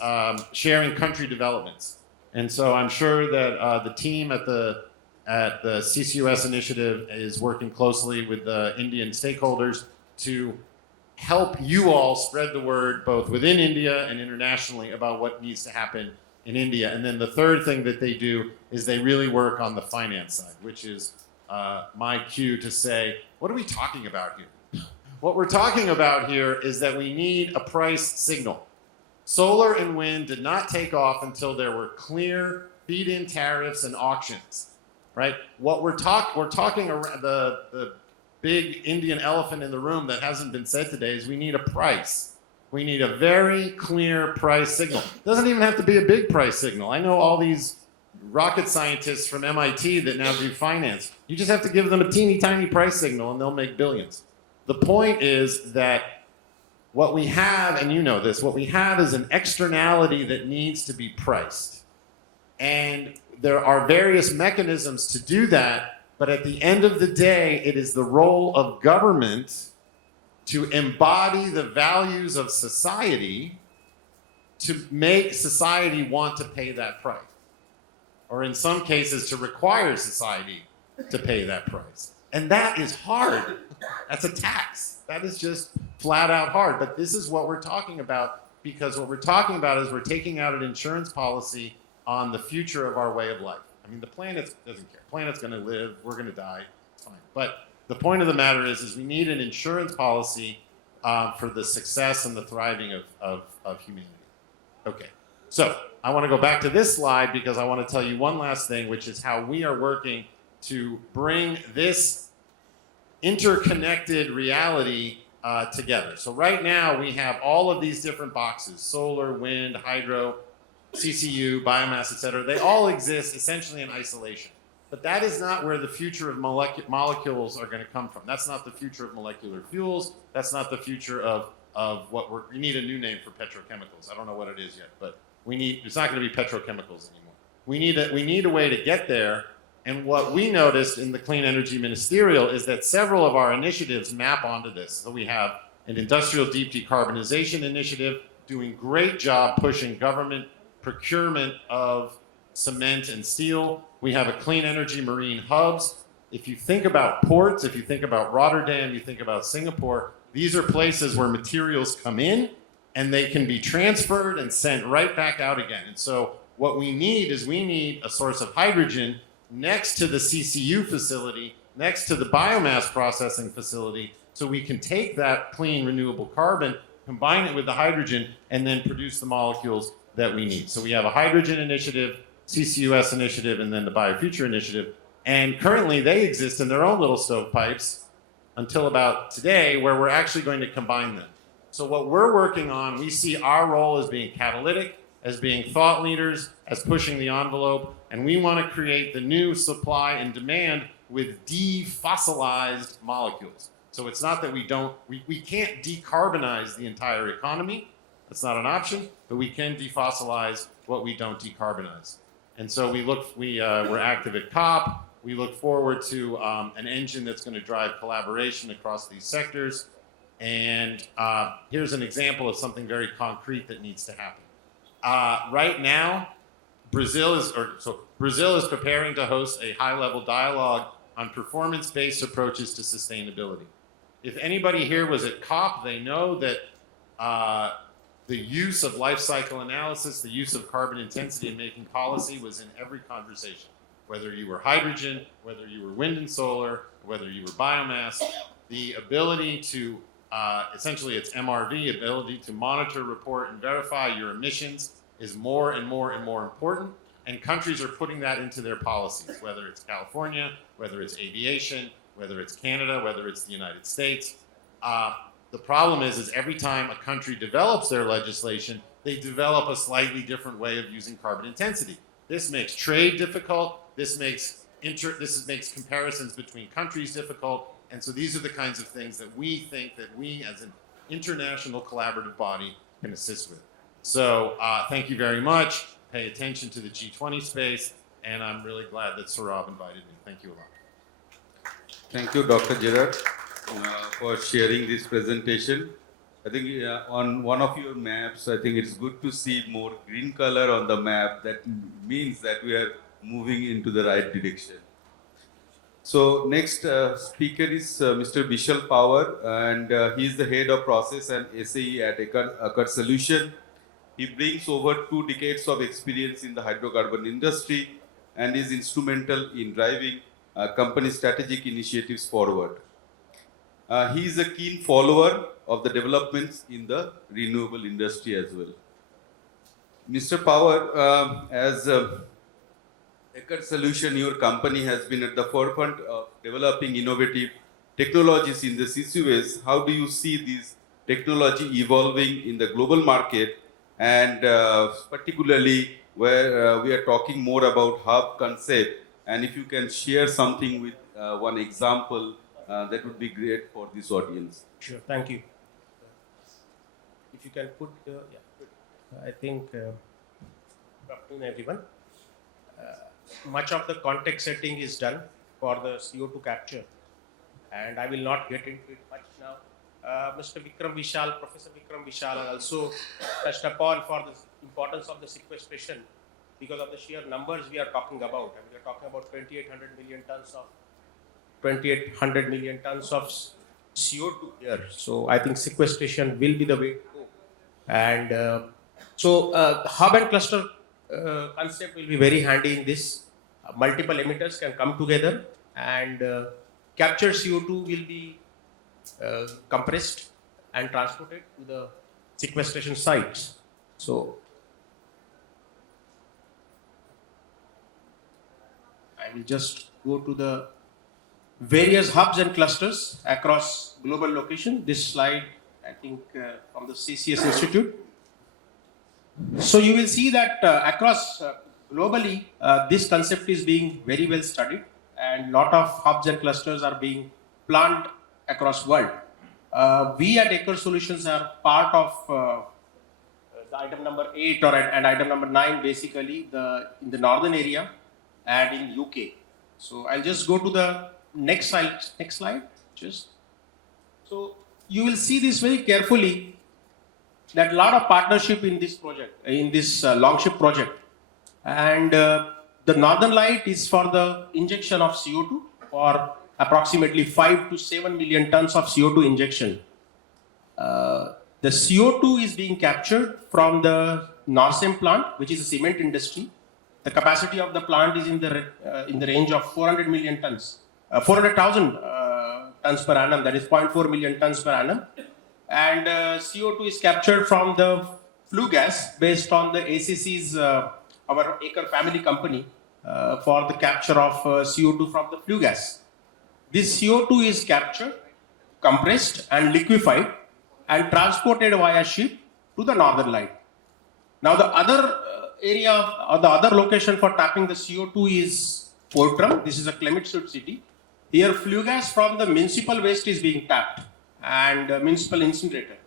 sharing country developments. And so I'm sure that the team at the CCUS initiative is working closely with the Indian stakeholders to help you all spread the word both within India and internationally about what needs to happen in India. And then the third thing that they do is they really work on the finance side, which is my cue to say, what are we talking about here? What we're talking about here is that we need a price signal. Solar and wind did not take off until there were clear feed-in tariffs and auctions, right? What we're talking around the big Indian elephant in the room that hasn't been said today is we need a price. We need a very clear price signal. It doesn't even have to be a big price signal. I know all these rocket scientists from MIT that now do finance. You just have to give them a teeny tiny price signal and they'll make billions. The point is that what we have, and you know this, what we have is an externality that needs to be priced. And there are various mechanisms to do that, but at the end of the day, it is the role of government to embody the values of society to make society want to pay that price. Or in some cases, to require society to pay that price. And that is hard. That's a tax. That is just flat out hard. But this is what we're talking about, because what we're talking about is we're taking out an insurance policy on the future of our way of life. I mean, the planet doesn't care. The planet's going to live. We're going to die. It's fine. But the point of the matter is we need an insurance policy for the success and the thriving of humanity. Okay. So I want to go back to this slide because I want to tell you one last thing, which is how we are working to bring this interconnected reality together. So right now we have all of these different boxes: solar, wind, hydro, CCU, biomass, et cetera, they all exist essentially in isolation. But that is not where the future of molecules are going to come from. That's not the future of molecular fuels. That's not the future of what we need a new name for petrochemicals. I don't know what it is yet, but it's not going to be petrochemicals anymore. We need a way to get there. And what we noticed in the Clean Energy Ministerial is that several of our initiatives map onto this. So we have an industrial deep decarbonization initiative doing great job pushing government procurement of cement and steel. We have a clean energy marine hubs. If you think about ports, if you think about Rotterdam, you think about Singapore, these are places where materials come in and they can be transferred and sent right back out again. And so what we need a source of hydrogen next to the CCU facility, next to the biomass processing facility, so we can take that clean renewable carbon, combine it with the hydrogen, and then produce the molecules that we need. So we have a hydrogen initiative, CCUS initiative, and then the Biofuture initiative. And currently they exist in their own little stovepipes until about today, where we're actually going to combine them. So what we're working on, we see our role as being catalytic, as being thought leaders, as pushing the envelope, and we want to create the new supply and demand with defossilized molecules. So it's not that we can't decarbonize the entire economy. That's not an option, but we can defossilize what we don't decarbonize. And so we're active at COP. We look forward to an engine that's going to drive collaboration across these sectors. And here's an example of something very concrete that needs to happen. Right now, Brazil is preparing to host a high-level dialogue on performance-based approaches to sustainability. If anybody here was at COP, they know that the use of life cycle analysis, the use of carbon intensity in making policy was in every conversation. Whether you were hydrogen, whether you were wind and solar, whether you were biomass, the ability to, essentially it's MRV, ability to monitor, report, and verify your emissions is more and more and more important. And countries are putting that into their policies, whether it's California, whether it's aviation, whether it's Canada, whether it's the United States. The problem is every time a country develops their legislation, they develop a slightly different way of using carbon intensity. This makes trade difficult. This makes comparisons between countries difficult. And so these are the kinds of things that we think that we as an international collaborative body can assist with. So thank you very much. Pay attention to the G20 space. And I'm really glad that Saurabh invited me. Thank you a lot. Thank you, Dr. Gerard, for sharing this presentation. I think on one of your maps, I think it's good to see more green color on the map. That means that we are moving into the right direction. So next speaker is Mr. Vishal Pawar, and he is the head of process and SAE at Acar Solution. He brings over 2 decades of experience in the hydrocarbon industry and is instrumental in driving company strategic initiatives forward. He is a keen follower of the developments in the renewable industry as well. Mr. Pawar, as Acar Solution, your company has been at the forefront of developing innovative technologies in the CCUS. How do you see this technology evolving in the global market, and particularly where we are talking more about hub concept? And if you can share something with one example, that would be great for this audience. Sure, thank you. If you can put, I think, good afternoon everyone. Much of the context setting is done for the CO2 capture, and I will not get into it much now. Mr. Vikram Vishal, Professor Vikram Vishal also touched upon for the importance of the sequestration because of the sheer numbers we are talking about. And we are talking about 2,800 million tons of CO2 here. So I think sequestration will be the way to go. And so hub and cluster concept will be very handy in this. Multiple emitters can come together and captured CO2 will be compressed and transported to the sequestration sites. So I will just go to the various hubs and clusters across global location. This slide, I think, from the CCS Institute. So you will see that across globally, this concept is being very well studied, and lot of hubs and clusters are being planned across world. We at Acre Solutions are part of the item number 8 and item number 9, basically in the northern area and in UK. So I'll just go to the next slide. Next slide, just. So you will see this very carefully, that a lot of partnership in this project, in this Longship project. And the Northern Light is for the injection of CO2 for approximately 5 to 7 million tons of CO2 injection. The CO2 is being captured from the Norsem plant, which is a cement industry. The capacity of the plant is in the range of 400 million tons, 400,000 tons per annum, that is 0.4 million tons per annum. And CO2 is captured from the flue gas based on the ACC's, our Acre family company, for the capture of CO2 from the flue gas. This CO2 is captured, compressed and liquefied and transported via ship to the Northern Light. Now the other area or the other location for tapping the CO2 is Fortran. This is a climate suit city. Here flue gas from the municipal waste is being tapped and municipal incinerator.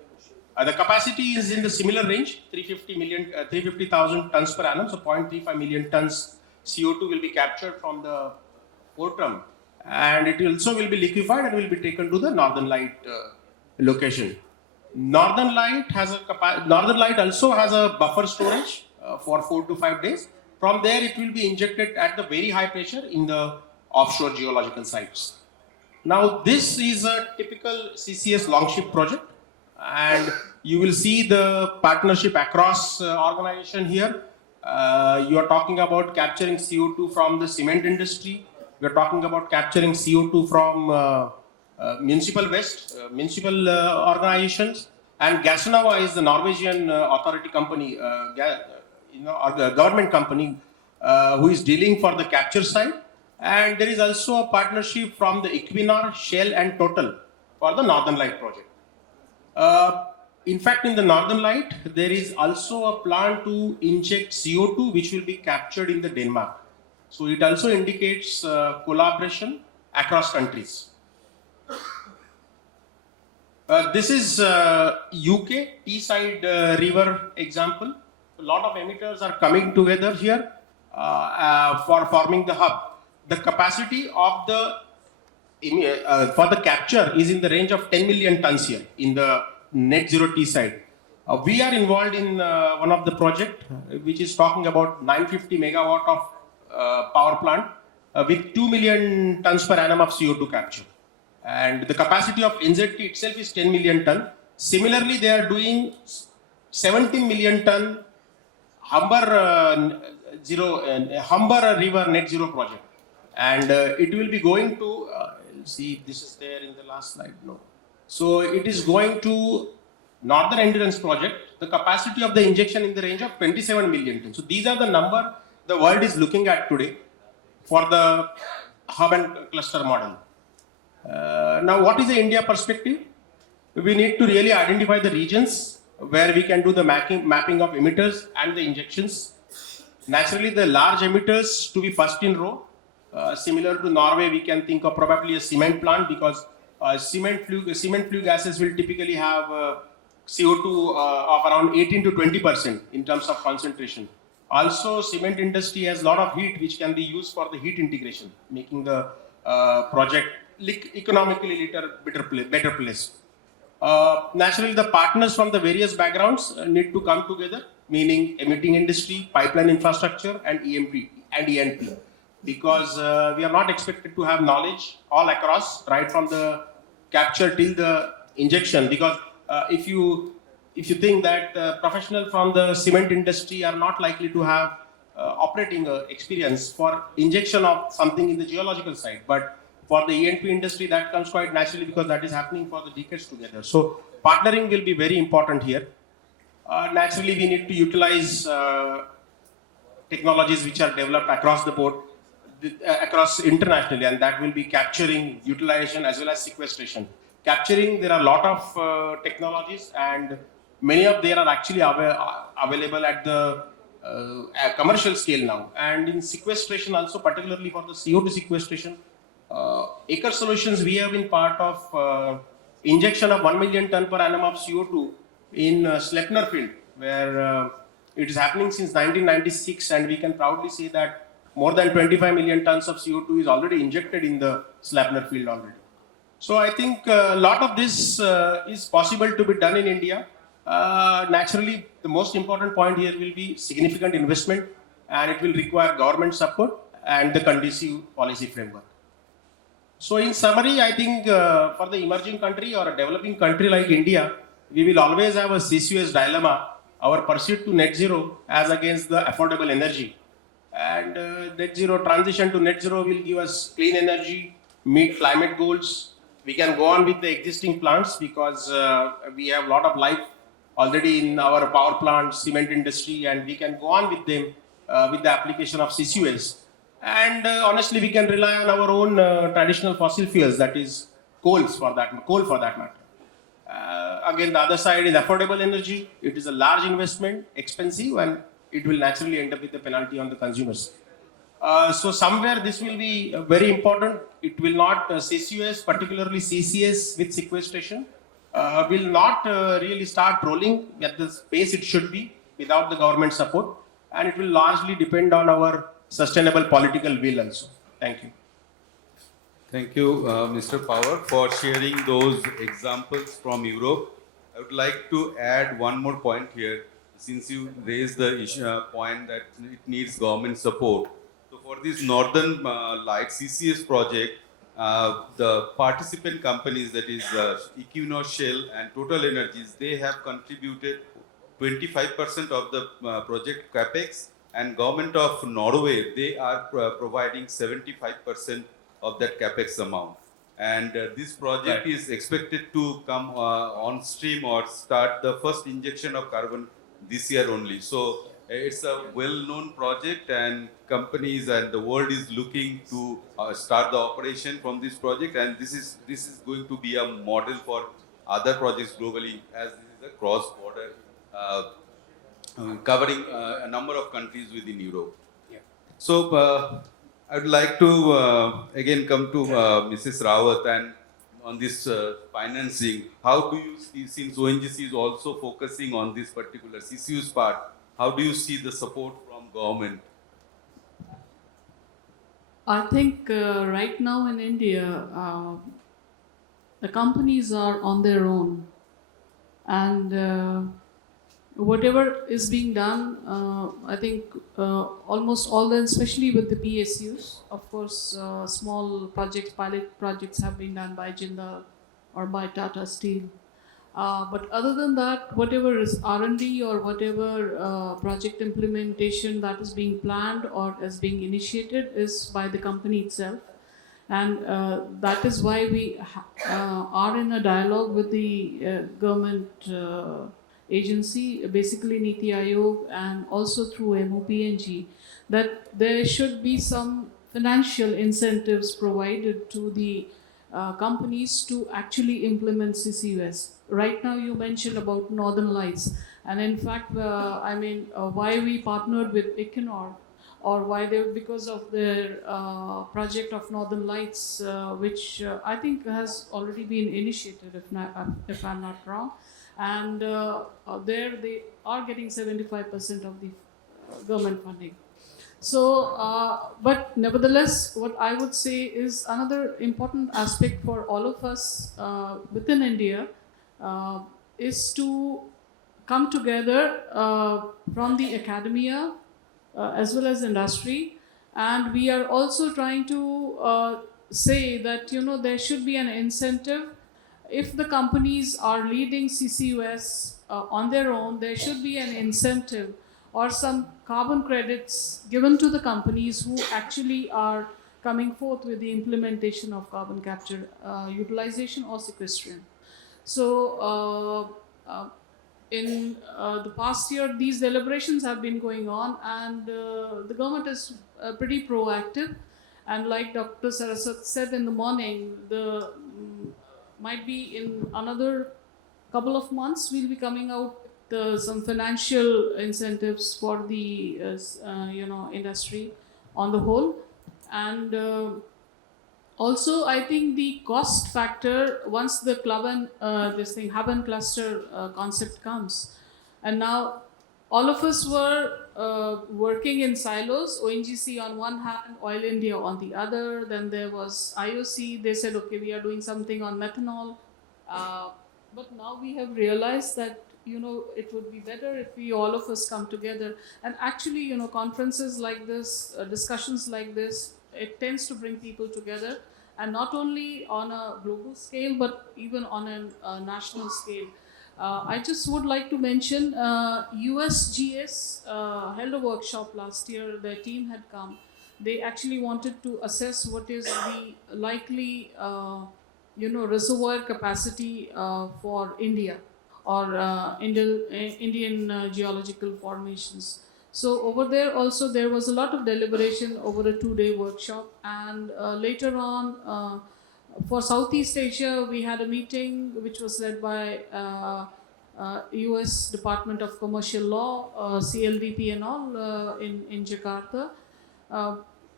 The capacity is in the similar range, 350,000 tons per annum, so 0.35 million tons CO2 will be captured from the Fortran, and it also will be liquefied and will be taken to the Northern Light location. Northern Light also has a buffer storage for 4 to 5 days. From there, it will be injected at the very high pressure in the offshore geological sites. Now, this is a typical CCS Longship project, and you will see the partnership across organization here. You are talking about capturing CO2 from the cement industry. We are talking about capturing CO2 from municipal waste, municipal organizations, and Gassnova is the Norwegian authority company, government company who is dealing for the capture side. And there is also a partnership from the Equinor, Shell, and Total for the Northern Light project. In fact, in the Northern Light, there is also a plan to inject CO2 which will be captured in the Denmark. So it also indicates collaboration across countries. This is UK Teesside River example. A lot of emitters are coming together here for forming the hub. The capacity of the for the capture is in the range of 10 million tons here in the net zero Teesside. We are involved in one of the project which is talking about 950 megawatt of power plant with 2 million tons per annum of CO2 capture. And the capacity of NZT itself is 10 million ton. Similarly, they are doing 17 million ton Humber River net zero project. And it will be going to, see, this is there in the last slide, no. So it is going to Northern Endurance project, the capacity of the injection in the range of 27 million tons. So these are the number the world is looking at today for the hub and cluster model. Now, what is the India perspective? We need to really identify the regions where we can do the mapping of emitters and the injections. Naturally, the large emitters to be first in row. Similar to Norway, we can think of probably a cement plant because cement flue gases will typically have CO2 of around 18 to 20% in terms of concentration. Also, cement industry has a lot of heat which can be used for the heat integration, making the project economically better place. Naturally, the partners from the various backgrounds need to come together, meaning emitting industry, pipeline infrastructure, and EMP and ENP. Because we are not expected to have knowledge all across, right from the capture till the injection. Because if you think that professional from the cement industry are not likely to have operating experience for injection of something in the geological side, but for the ENP industry that comes quite naturally because that is happening for the decades together. So partnering will be very important here. Naturally, we need to utilize technologies which are developed across the board, across internationally, and that will be capturing, utilization as well as sequestration. Capturing, there are a lot of technologies, and Many of them are actually available at the commercial scale now. And in sequestration also, particularly for the CO2 sequestration, Acre Solutions, we have been part of injection of 1 million ton per annum of CO2 in Sleipner field, where it is happening since 1996, and we can proudly say that more than 25 million tons of CO2 is already injected in the Sleipner field already. So I think a lot of this is possible to be done in India. Naturally, the most important point here will be significant investment, and it will require government support and the conducive policy framework. So in summary, I think for the emerging country or a developing country like India, we will always have a CCUS dilemma, our pursuit to net zero as against the affordable energy. And net zero transition to net zero will give us clean energy, meet climate goals. We can go on with the existing plants because we have a lot of life already in our power plants, cement industry, and we can go on with them with the application of CCUS. And honestly, we can rely on our own traditional fossil fuels, that is coal for that matter. Again, the other side is affordable energy. It is a large investment, expensive, and it will naturally end up with a penalty on the consumers. So somewhere this will be very important. It will not CCUS, particularly CCS with sequestration, will not really start rolling at the pace it should be without the government support, and it will largely depend on our sustainable political will also. Thank you. Thank you, Mr. Power, for sharing those examples from Europe. I would like to add one more point here, since you raised the issue, point that it needs government support. So for this Northern Light CCS project, the participant companies, that is Equinor, Shell, and Total Energies, they have contributed 25% of the project capex, and government of Norway, they are providing 75% of that capex amount. And this project is expected to come on stream or start the first injection of carbon this year only. So it's a well-known project, and companies and the world is looking to start the operation from this project, and this is going to be a model for other projects globally, as this is a cross-border covering a number of countries within Europe. Yeah. So I would like to again come to Mrs. Rawat, and on this financing, how do you see, since ONGC is also focusing on this particular CCUS part, how do you see the support from government? I think right now in India, the companies are on their own, and whatever is being done, I think almost all the, especially with the PSUs, of course, small projects, pilot projects have been done by Jindal or by Tata Steel. But other than that, whatever is R&D or whatever project implementation that is being planned or is being initiated is by the company itself. And that is why we are in a dialogue with the government agency, basically Niti Aayog, and also through MOPNG, that there should be some financial incentives provided to the companies to actually implement CCUS. Right now you mentioned about Northern Lights, and in fact, why we partnered with Equinor, or why they, because of their project of Northern Lights, which I think has already been initiated, if I'm not wrong. And there they are getting 75% of the government funding. So, but nevertheless, what I would say is another important aspect for all of us within India is to come together from the academia as well as industry, and we are also trying to say that there should be an incentive. If the companies are leading CCUS on their own, there should be an incentive or some carbon credits given to the companies who actually are coming forth with the implementation of carbon capture, utilization or sequestration. So in the past year, these deliberations have been going on, and the government is pretty proactive. And like Dr. Saraswat said in the morning, might be in another couple of months we'll be coming out some financial incentives for the industry on the whole, and also I think the cost factor once the club and this thing hub and cluster concept comes, and now all of us were working in silos. ONGC on one hand, Oil India on the other. Then there was IOC. They said, okay, we are doing something on methanol. But now we have realized that it would be better if we all of us come together. And actually, conferences like this, discussions like this, it tends to bring people together, and not only on a global scale, but even on a national scale. I just would like to mention USGS held a workshop last year. Their team had come. They actually wanted to assess what is the likely reservoir capacity for India or Indian geological formations. So over there also there was a lot of deliberation over a 2-day workshop, and later on for Southeast Asia we had a meeting which was led by US Department of Commercial Law, CLDP and all in Jakarta,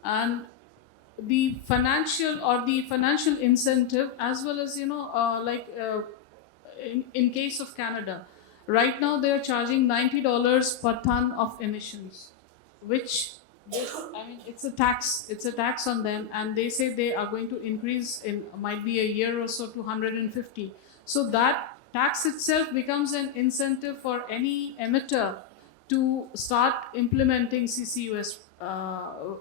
and the financial incentive, as well as in case of Canada, right now they are charging $90 per ton of emissions, which it's a tax. It's a tax on them, and they say they are going to increase in might be a year or so to 150. So that tax itself becomes an incentive for any emitter to start implementing CCUS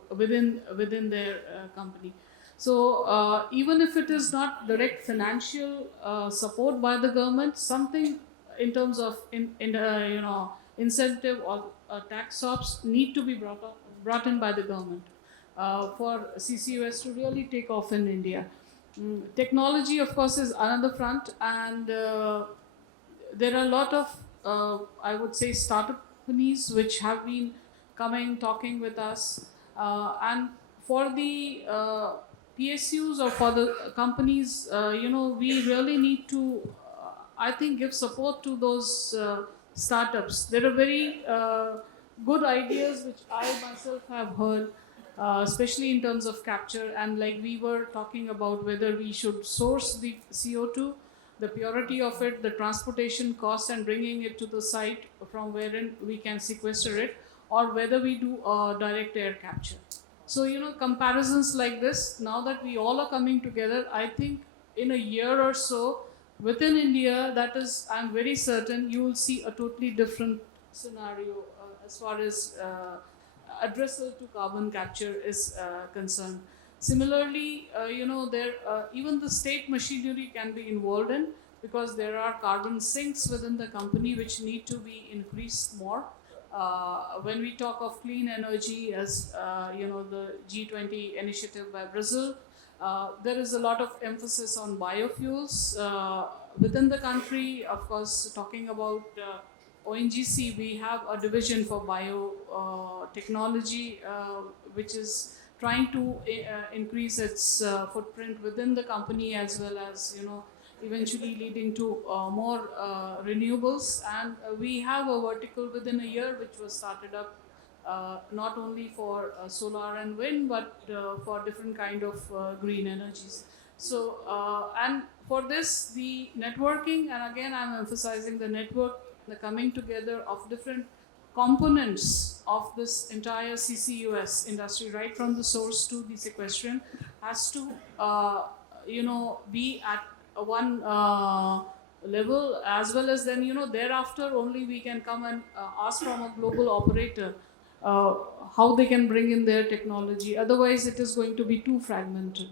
within their company. So even if it is not direct financial support by the government, something in terms of incentive or tax ops need to be brought in by the government for CCUS to really take off in India. Technology, of course, is another front, and there are a lot of, I would say, startup companies which have been coming, talking with us. And for the PSUs or for the companies, we really need to, I think, give support to those startups. There are very good ideas which I myself have heard, especially in terms of capture. And like we were talking about whether we should source the CO2, the purity of it, the transportation cost, and bringing it to the site from wherein we can sequester it, or whether we do direct air capture. So, comparisons like this, now that we all are coming together, I think in a year or so, within India, that is, I'm very certain, you will see a totally different scenario as far as addressal to carbon capture is concerned. Similarly, even the state machinery can be involved in, because there are carbon sinks within the company which need to be increased more. When we talk of clean energy, as the G20 initiative by Brazil, there is a lot of emphasis on biofuels within the country. Of course, talking about ONGC, we have a division for biotechnology, which is trying to increase its footprint within the company, as well as eventually leading to more renewables. And we have a vertical within a year which was started up not only for solar and wind, but for different kind of green energies. So and for this, the networking, and again I'm emphasizing the network, the coming together of different components of this entire CCUS industry, right from the source to the sequestration, has to be at one level, as well as then thereafter only we can come and ask from a global operator how they can bring in their technology. Otherwise it is going to be too fragmented.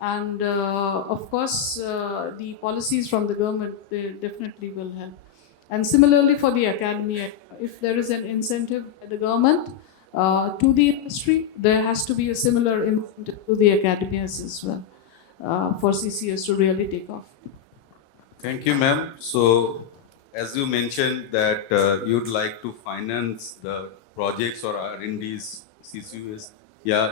And of course the policies from the government, they definitely will help. And similarly for the academia, if there is an incentive by the government to the industry, there has to be a similar incentive to the academias as well for CCS to really take off. Thank you, ma'am. So, as you mentioned that you'd like to finance the projects or R&Ds, CCUS,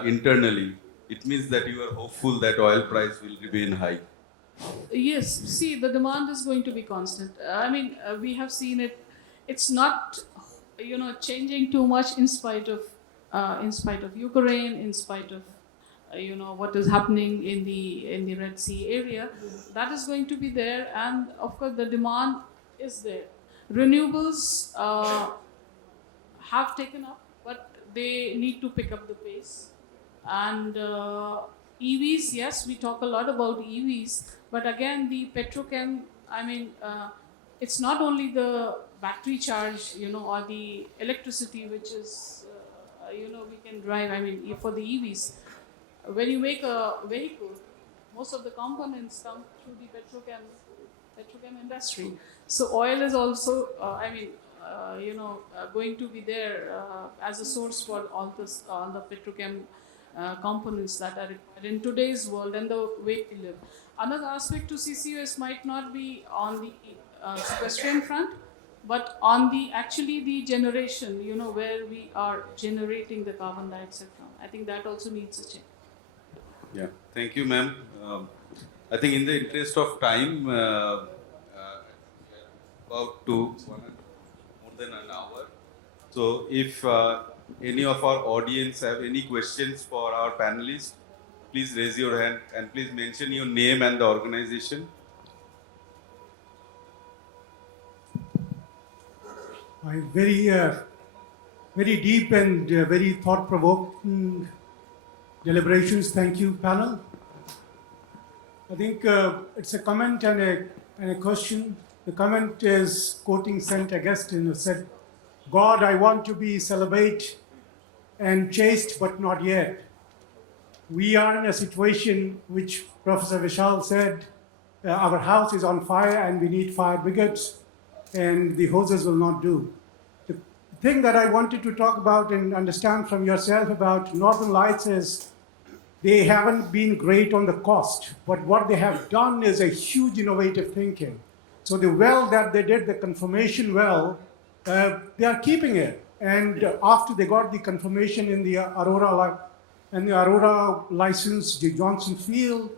internally, it means that you are hopeful that oil price will remain high. Yes, see, the demand is going to be constant. I mean, we have seen it it's not, changing too much in spite of Ukraine, in spite of what is happening in the Red Sea area. That is going to be there, and of course the demand is there. Renewables have taken up, but they need to pick up the pace. And EVs, yes, we talk a lot about EVs, but again, the petrochem, it's not only the battery charge, or the electricity, which is, we can drive, for the EVs. When you make a vehicle, most of the components come through the petrochem industry. So oil is also, going to be there as a source for all the petrochem components that are required in today's world and the way we live. Another aspect to CCUS might not be on the sequestration front, but on the generation, where we are generating the carbon dioxide from. I think that also needs a check. Yeah, thank you, ma'am. I think in the interest of time, about more than an hour. So if any of our audience have any questions for our panelists, please raise your hand and please mention your name and the organization. Very deep and very thought-provoking deliberations. Thank you, panel. I think it's a comment and a question. The comment is quoting Saint Augustine, who said, "God, I want to be celibate and chaste, but not yet." We are in a situation which Professor Vishal said, our house is on fire and we need fire brigades, and the hoses will not do. The thing that I wanted to talk about and understand from yourself about Northern Lights is they haven't been great on the cost, but what they have done is a huge innovative thinking. So the well that they did, the confirmation well, they are keeping it. And after they got the confirmation in the Aurora license, the Johnson Field,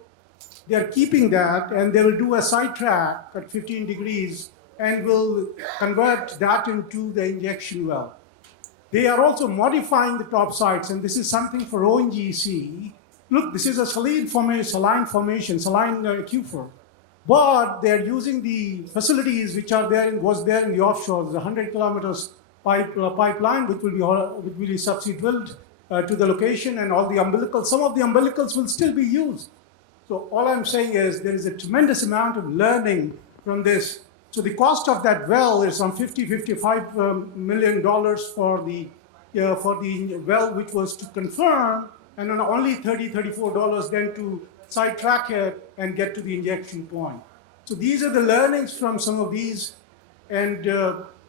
they are keeping that, and they will do a sidetrack at 15 degrees and will convert that into the injection well. They are also modifying the top sites, and this is something for ONGC. Look, this is a saline formation, saline aquifer. But they're using the facilities which are there was there in the offshore, the 100 kilometers pipeline, which will be subsea drilled to the location, and all the umbilicals. Some of the umbilicals will still be used. So all I'm saying is there is a tremendous amount of learning from this. So the cost of that well is some $55 million for the well, which was to confirm, and then only $34 then to sidetrack it and get to the injection point. So these are the learnings from some of these, and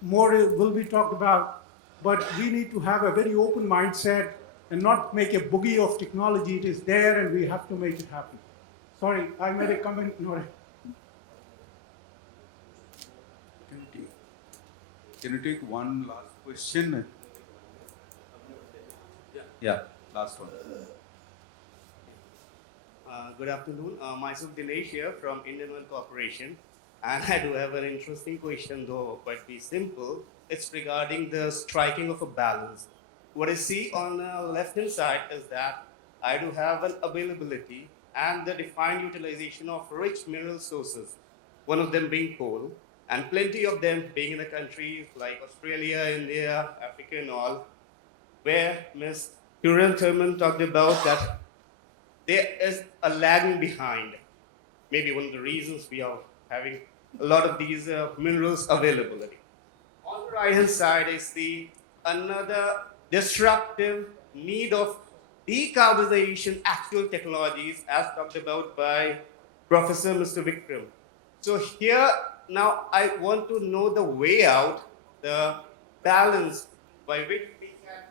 more will be talked about. But we need to have a very open mindset and not make a boogie of technology. It is there, and we have to make it happen. Sorry, I made a comment. Can you take one last question? Yeah, last one. Good afternoon. Myself Dinesh here from Indian Oil Corporation. And I do have an interesting question, though quite be simple. It's regarding the striking of a balance. What I see on the left-hand side is that I do have an availability and the defined utilization of rich mineral sources, one of them being coal, and plenty of them being in the countries like Australia, India, Africa and all, where Ms. Curran Thurman talked about that there is a lagging behind. Maybe one of the reasons we are having a lot of these minerals availability. On the right hand side is the another disruptive need of decarbonization actual technologies as talked about by Professor Mr. Vikram. So here now I want to know the way out, the balance by which we can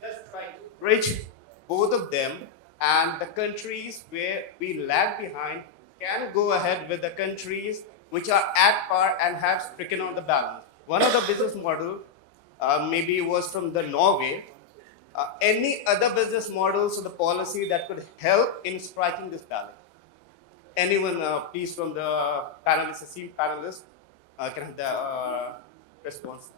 just try to bridge both of them, and the countries where we lag behind can go ahead with the countries which are at par and have stricken on the balance. One of the business model maybe was from the Norway. Any other business models or the policy that could help in striking this balance? Anyone, please, from the panelists, esteemed panelists, can have the response.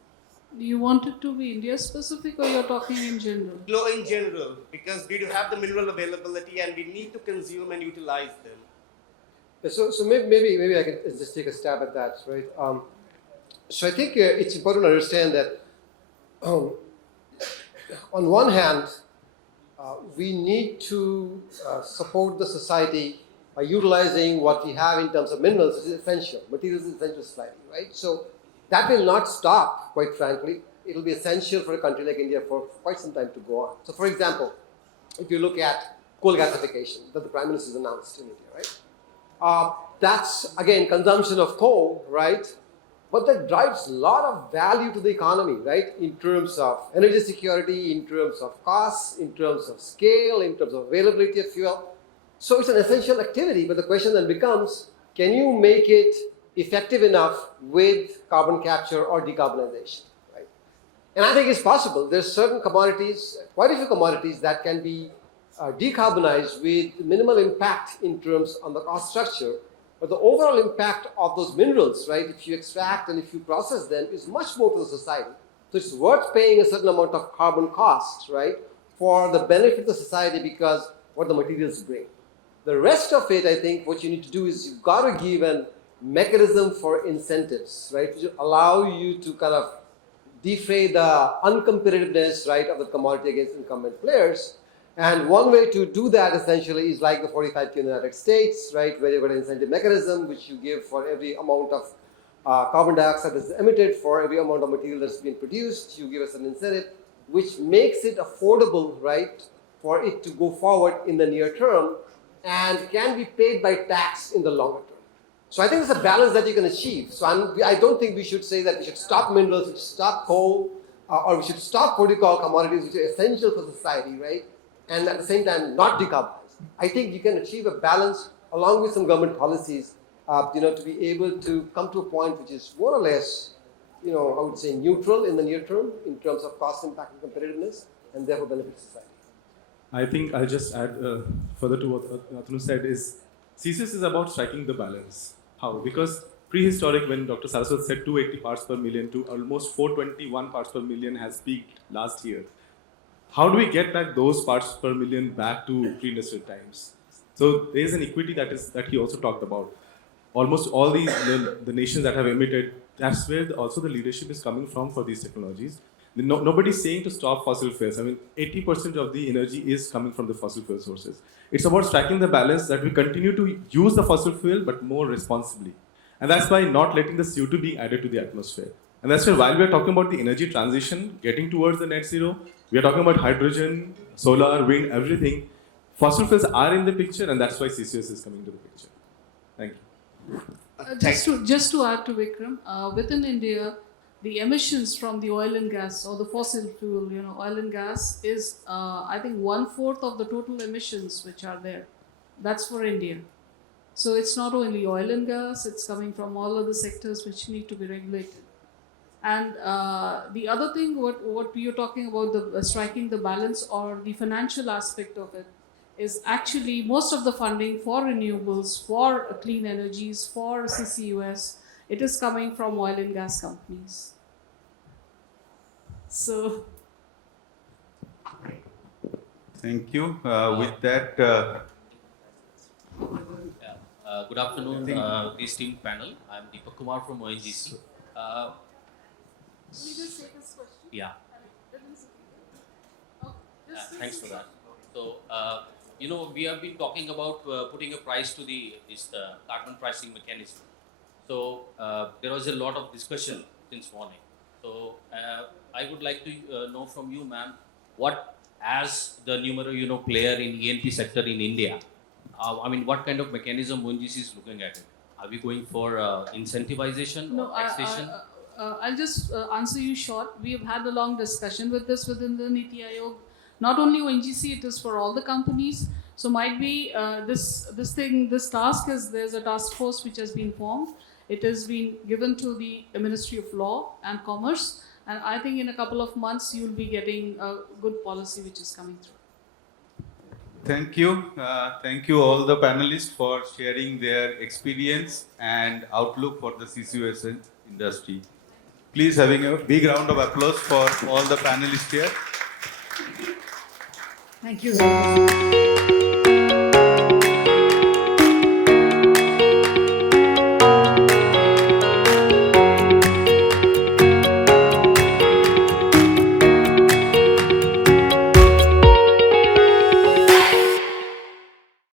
Do you want it to be India specific or you're talking in general? Flow in general, because we do have the mineral availability and we need to consume and utilize them. So maybe I can just take a stab at that, right? So I think it's important to understand that on one hand, we need to support the society by utilizing what we have in terms of minerals, which is essential. Materials is essential society, right? So that will not stop, quite frankly. It will be essential for a country like India for quite some time to go on. So for example, if you look at coal gasification that the Prime Minister has announced in India, right? That's, again, consumption of coal, right? But that drives a lot of value to the economy, right? In terms of energy security, in terms of costs, in terms of scale, in terms of availability of fuel. So it's an essential activity, but the question then becomes, can you make it effective enough with carbon capture or decarbonization, right? And I think it's possible. There's certain commodities, quite a few commodities that can be decarbonized with minimal impact in terms on the cost structure. But the overall impact of those minerals, right, if you extract and if you process them, is much more to the society. So it's worth paying a certain amount of carbon cost, right, for the benefit of the society because what the materials bring. The rest of it, I think, what you need to do is you've got to give a mechanism for incentives, right, which will allow you to kind of defray the uncompetitiveness, right, of the commodity against incumbent players. And one way to do that essentially is like the 45Q in the United States, right, where you've got an incentive mechanism which you give for every amount of carbon dioxide that's emitted, for every amount of material that's been produced, you give us an incentive, which makes it affordable, right, for it to go forward in the near term and can be paid by tax in the longer term. So I think it's a balance that you can achieve. So I don't think we should say that we should stop minerals, we should stop coal, or we should stop what we call commodities which are essential for society, right? And at the same time not decarbonize. I think you can achieve a balance along with some government policies, to be able to come to a point which is more or less, I would say neutral in the near term in terms of cost impact and competitiveness, and therefore benefit society. I think I'll just add further to what Atanu said is CCUS is about striking the balance. How? Because prehistoric, when Dr. Saraswat said 280 parts per million to almost 421 parts per million has peaked last year. How do we get back those parts per million back to pre-industrial times? So there is an equity that he also talked about. Almost all the nations that have emitted, that's where also the leadership is coming from for these technologies. Nobody's saying to stop fossil fuels. I mean, 80% of the energy is coming from the fossil fuel sources. It's about striking the balance that we continue to use the fossil fuel, but more responsibly. And that's by not letting the CO2 be added to the atmosphere. And that's why while we're talking about the energy transition, getting towards the net zero, we are talking about hydrogen, solar, wind, everything. Fossil fuels are in the picture, and that's why CCUS is coming to the picture. Thank you. Just to add to Vikram, within India, the emissions from the oil and gas or the fossil fuel, oil and gas is, I think, 1/4 of the total emissions which are there. That's for India. So it's not only oil and gas, it's coming from all other sectors which need to be regulated. And the other thing, what you're talking about, the striking the balance or the financial aspect of it, is actually most of the funding for renewables, for clean energies, for CCUS, it is coming from oil and gas companies. So. Thank you. With that, good afternoon, esteemed panel. I'm Deepak Kumar from ONGC. Can we just take this question? Yeah. Thanks for that. So, we have been talking about putting a price to this carbon pricing mechanism. So, there was a lot of discussion since morning. So, I would like to know from you, ma'am, what, as the numero player in E&P sector in India, what kind of mechanism ONGC is looking at it? Are we going for incentivization or taxation? I'll just answer you short. We have had a long discussion with this within the Niti Aayog. Not only ONGC, it is for all the companies. So might be this task is, there's a task force which has been formed. It has been given to the Ministry of Law and Commerce. And I think in a couple of months, you'll be getting a good policy which is coming through. thank you. Thank you all the panelists for sharing their experience and outlook for the CCUS industry. Please having a big round of applause for all the panelists here. Thank you very much.